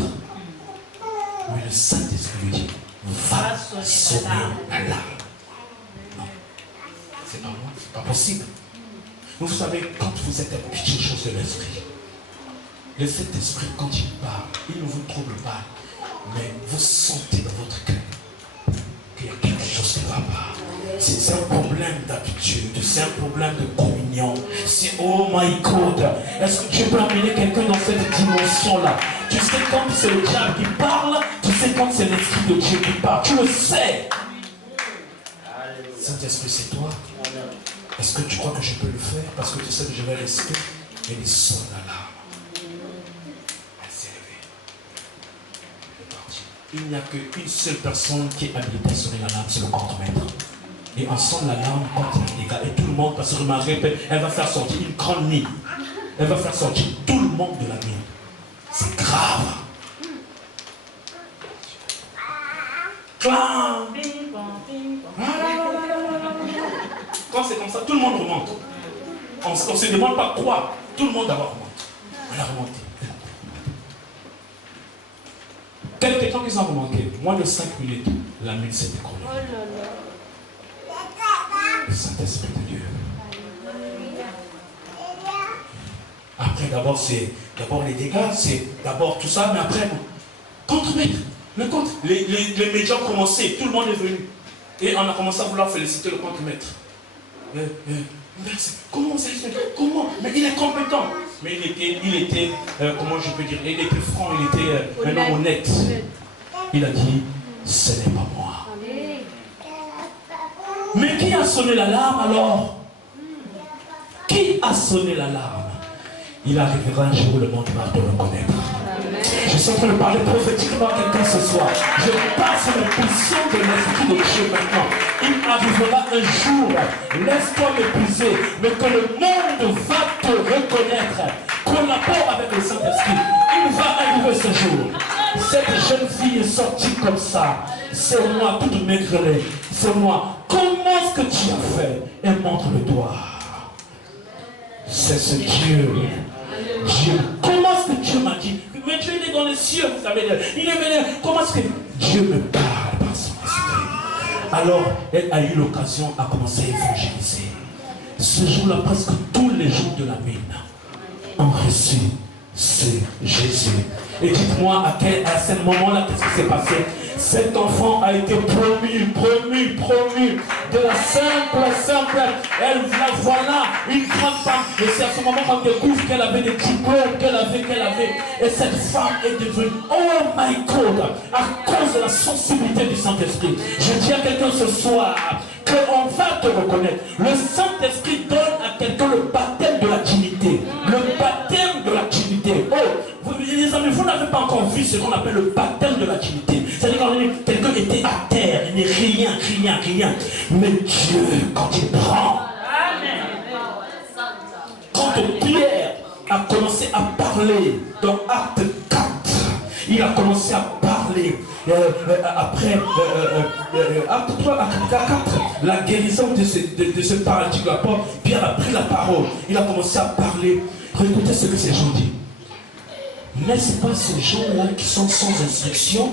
Mais le Saint-Esprit lui dit, va sonner l'alarme. Non, c'est pas moi, c'est pas possible. Vous savez, quand vous êtes habitué aux choses de l'esprit, le Saint-Esprit, quand il parle, il ne vous trouble pas, mais vous sentez dans votre cœur qu'il y a quelque chose qui ne va pas. C'est un problème d'habitude, c'est un problème de communion. C'est oh my God. Est-ce que tu peux amener quelqu'un dans cette dimension-là? Tu sais quand c'est le diable qui parle, tu sais quand c'est l'Esprit de Dieu qui parle. Tu le sais. Saint-Esprit, c'est toi. Est-ce que tu crois que je peux le faire? Parce que tu sais que je vais rester. Et il sonne l'alarme. Elle s'est levée. Elle est partie. Il n'y a qu'une seule personne qui est habilitée à sonner l'alarme, c'est le contre-maître. Et on sonne l'alarme quand il y a des gars. Et tout le monde va se remarquer. Elle va faire sortir une grande mine. Elle va faire sortir tout le monde de la mine. C'est grave. Clang. Quand c'est comme ça, tout le monde remonte. On ne se demande pas quoi. Tout le monde d'abord remonte. On a remonté. Quelques temps qu'ils ont remonté, moins de 5 minutes, la mine s'est écroulée. Le Saint-Esprit de Dieu. Après, d'abord, c'est d'abord les dégâts, c'est d'abord tout ça, mais après, contre-maître. Le contre. Les médias ont commencé, tout le monde est venu. Et on a commencé à vouloir féliciter le contre-maître. Comment c'est comment? Mais il est compétent. Mais il était comment je peux dire, il était franc, il était un homme honnête. Il a dit, ce n'est pas moi. Mais qui a sonné l'alarme alors? Qui a sonné l'alarme? Il arrivera un jour où le monde va te reconnaître. Je suis en train de parler prophétiquement à quelqu'un ce soir. Je passe l'impulsion de l'Esprit de Dieu maintenant. Il arrivera un jour, laisse-toi m'épuiser, mais que le monde va te reconnaître. Collabore avec le Saint-Esprit. Il va arriver ce jour. Cette jeune fille est sortie comme ça. C'est moi, toute maigrelée. C'est moi. Comment est-ce que tu as fait? Et montre le doigt. C'est ce Dieu. Dieu. Comment est-ce que Dieu m'a dit? Mais Dieu il est dans les cieux, vous savez. Il est venu. Comment est-ce que Dieu me parle par son esprit? Alors, elle a eu l'occasion à commencer à évangéliser. Ce jour-là, presque tous les jours de la mine ont reçu ce Jésus. Et dites-moi à ce moment-là, qu'est-ce qui s'est passé? Cet enfant a été promu de la simple, elle la voilà, une grande femme. Et c'est à ce moment qu'on découvre qu'elle avait des diplômes, qu'elle avait. Et cette femme est devenue, oh my God, à cause de la sensibilité du Saint-Esprit. Je dis à quelqu'un ce soir, qu'on va te reconnaître. Le Saint-Esprit donne à quelqu'un le baptême de la dignité. Le baptême de la dignité. Oh, les amis, vous n'avez pas encore vu ce qu'on appelle le baptême de la dignité. C'est-à-dire quand quelqu'un était à terre, il n'est rien. Mais Dieu, quand il prend, quand Pierre a commencé à parler dans Acte 4, il a commencé à parler après Acte 3, Acte 4, la guérison de ce paralytique-là. Pierre a pris la parole, il a commencé à parler. Écoutez ce que ces gens disent. N'est-ce pas ces gens-là qui sont sans instruction,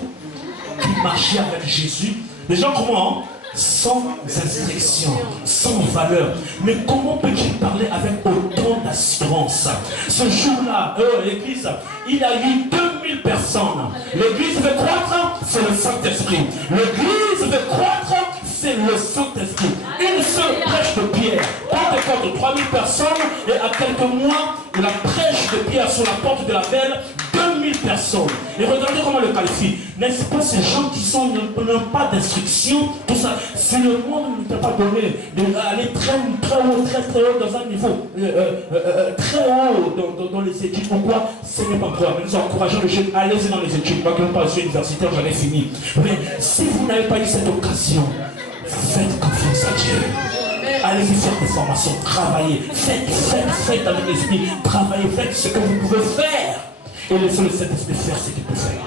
qui marchaient avec Jésus? Les gens comment? Sans instruction, sans valeur. Mais comment peux-tu parler avec autant d'assurance? Ce jour-là, l'église, il y a eu 2000 personnes. L'église veut croître, c'est le Saint-Esprit. L'église veut croître, c'est le Saint-Esprit. Une seule prêche de Pierre, porte de 3000 personnes, et à quelques mois, la prêche de Pierre sur la porte de la belle, 2000 personnes. Et regardez comment le qualifie. N'est-ce pas ces gens qui n'ont pas d'instruction, tout ça. Si le monde ne t'a pas donné d'aller très haut dans un niveau, très haut dans les études, pourquoi ce n'est pas toi. Nous encourageons les jeunes, allez-y dans les études. Moi qui n'ai pas reçu universitaire, j'en ai fini. Mais si vous n'avez pas eu cette occasion, faites confiance à Dieu. Allez-y faire des formations, travaillez, faites avec l'esprit, travaillez, faites ce que vous pouvez faire. Et laissez le Saint-Esprit faire ce qu'il peut faire.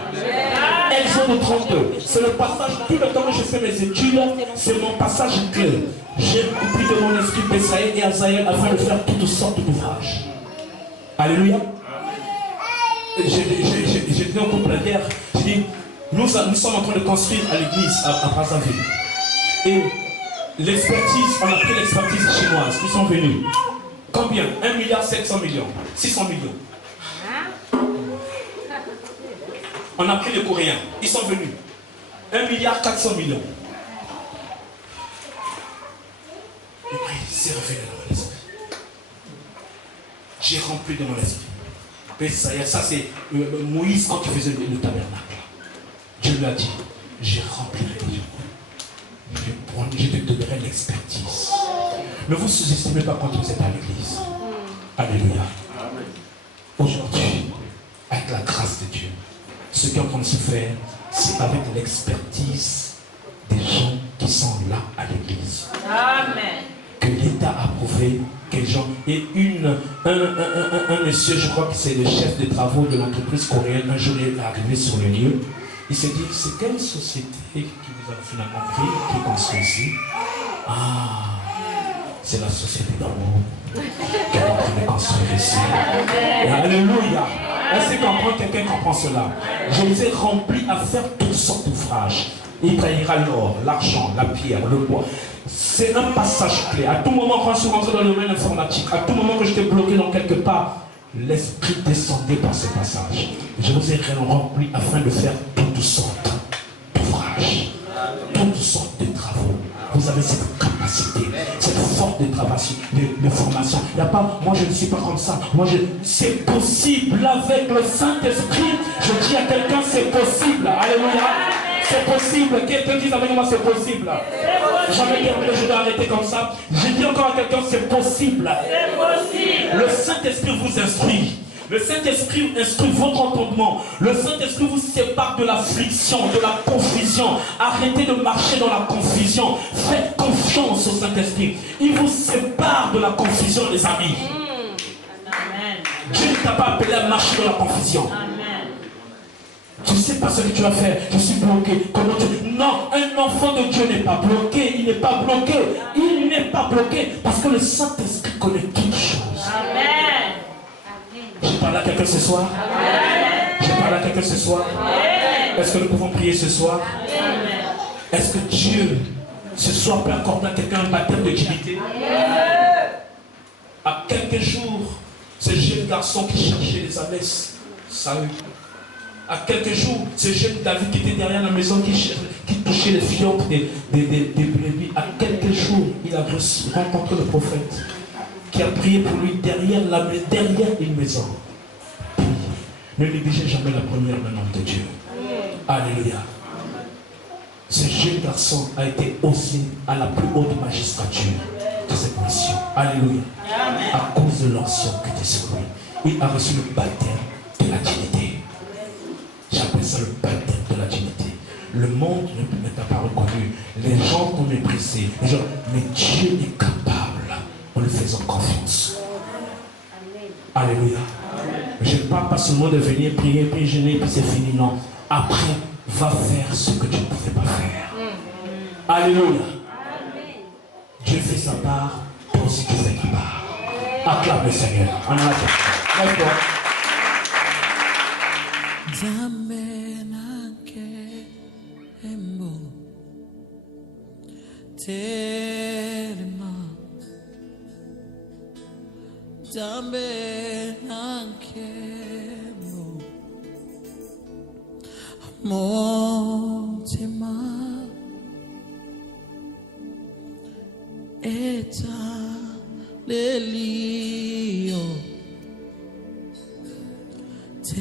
Exode 32, c'est le passage, tout le temps que je fais mes études, c'est mon passage clé. J'ai rempli de mon esprit Besaïe et Azaël afin de faire toutes sortes d'ouvrages. Alléluia. J'ai dit en couple à guerre, j'ai dit, nous sommes en train de construire à l'église à Brazzaville. Et l'expertise, on a pris l'expertise chinoise, ils sont venus. Combien? 1,7 milliard, 600 millions. On a pris les Coréens, ils sont venus. 1,4 milliard. Et puis, c'est revenu dans mon esprit. J'ai rempli de mon esprit. Mais ça c'est Moïse quand il faisait le tabernacle. Dieu lui a dit, j'ai rempli les gens. Je te donnerai l'expertise. Ne vous sous-estimez pas quand vous êtes à l'église. Alléluia. Aujourd'hui, avec la grâce de Dieu, ce qui est en train de se faire, c'est avec l'expertise des gens qui sont là à l'église. Amen. Que l'État a prouvé que les gens. Et un monsieur, je crois que c'est le chef des travaux de l'entreprise coréenne, un jour il est arrivé sur le lieu. Il s'est dit, c'est quelle société qui vous a finalement pris, qui construit ici? Ah, c'est la société d'amour qui est en train de construire ici. Et alléluia. Est-ce que quelqu'un comprend cela? Je les ai remplis à faire toutes sortes d'ouvrages. Il trahira l'or, l'argent, la pierre, le bois. C'est un passage clé. À tout moment, quand je suis rentré dans le domaine informatique, à tout moment que j'étais bloqué dans quelque part, l'esprit descendait par ce passage. Je vous ai rempli afin de faire toutes sortes d'ouvrages, toutes sortes de travaux. Vous avez cette capacité, cette force de travail, de formation. Il n'y a pas, moi je ne suis pas comme ça. C'est possible avec le Saint-Esprit. Je dis à quelqu'un, c'est possible. Alléluia. C'est possible. Quelqu'un dit avec moi, c'est possible. Jamais terminé, je vais arrêter comme ça. Je dis encore à quelqu'un, c'est possible. C'est possible. Le Saint-Esprit vous instruit. Le Saint-Esprit instruit votre entendement. Le Saint-Esprit vous sépare de l'affliction, de la confusion. Arrêtez de marcher dans la confusion. Faites confiance au Saint-Esprit. Il vous sépare de la confusion, les amis. Amen. Dieu ne t'a pas appelé à marcher dans la confusion. Amen. Tu ne sais pas ce que tu vas faire. Je suis bloqué. Comment tu... Non, un enfant de Dieu n'est pas bloqué. Il n'est pas bloqué. Il n'est pas bloqué. Parce que le Saint-Esprit connaît toutes choses. Amen. Je parle à quelqu'un ce soir. Amen. Je parle à quelqu'un ce soir. Amen. Est-ce que nous pouvons prier ce soir? Amen. Est-ce que Dieu ce soir peut accorder à quelqu'un un baptême de dignité? À quelques jours, ce jeune garçon qui cherchait les abbesses, Saül. À quelques jours, ce jeune David qui était derrière la maison, qui touchait les fientes des brebis. À quelques jours, il a rencontré le prophète qui a prié pour lui derrière une maison. Priez. Ne négligez jamais la première main de Dieu. Alléluia. Ce jeune garçon a été aussi à la plus haute magistrature de cette mission. Alléluia. À cause de l'ancien qui était sur lui, il a reçu le baptême de la dignité. J'appelle ça le baptême de la dignité. Le monde ne t'a pas reconnu. Les gens t'ont méprisé. Mais Dieu est capable en lui faisant confiance. Alléluia. Je ne parle pas seulement de venir prier, puis jeûner, puis c'est fini. Non. Après, va faire ce que tu ne pouvais pas faire. Alléluia. Dieu fait sa part, toi aussi tu fais ta part. Acclame le Seigneur. On a la tête. Lelio te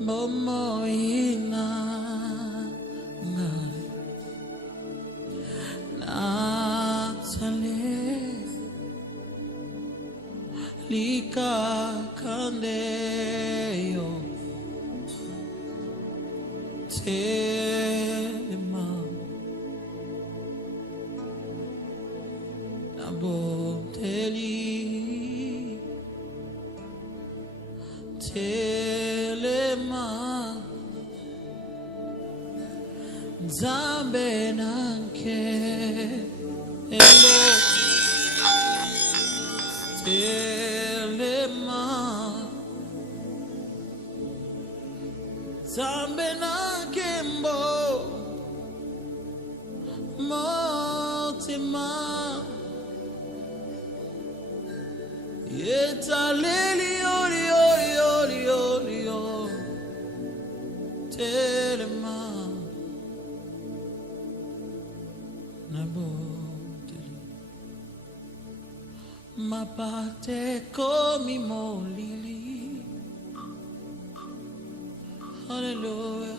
Momo ina Natale Lika Kandeyo Telema Naboteli Telema Zambe nanke Elo Telema Zambe nanke mbo Motima Yetaleli ori ori ori ori ori Telema Naboteli Mapate komi molili Hallelujah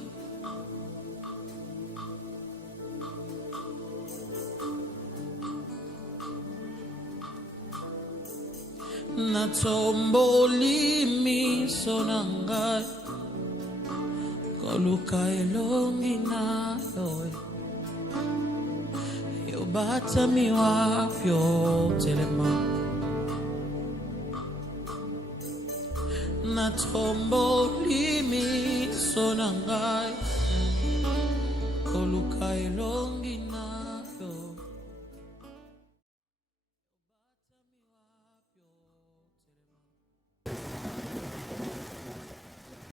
Natomboli mi sonangai Koluka elongi na loe Yobata mi wapyo telema Natomboli mi sonangai Koluka elongi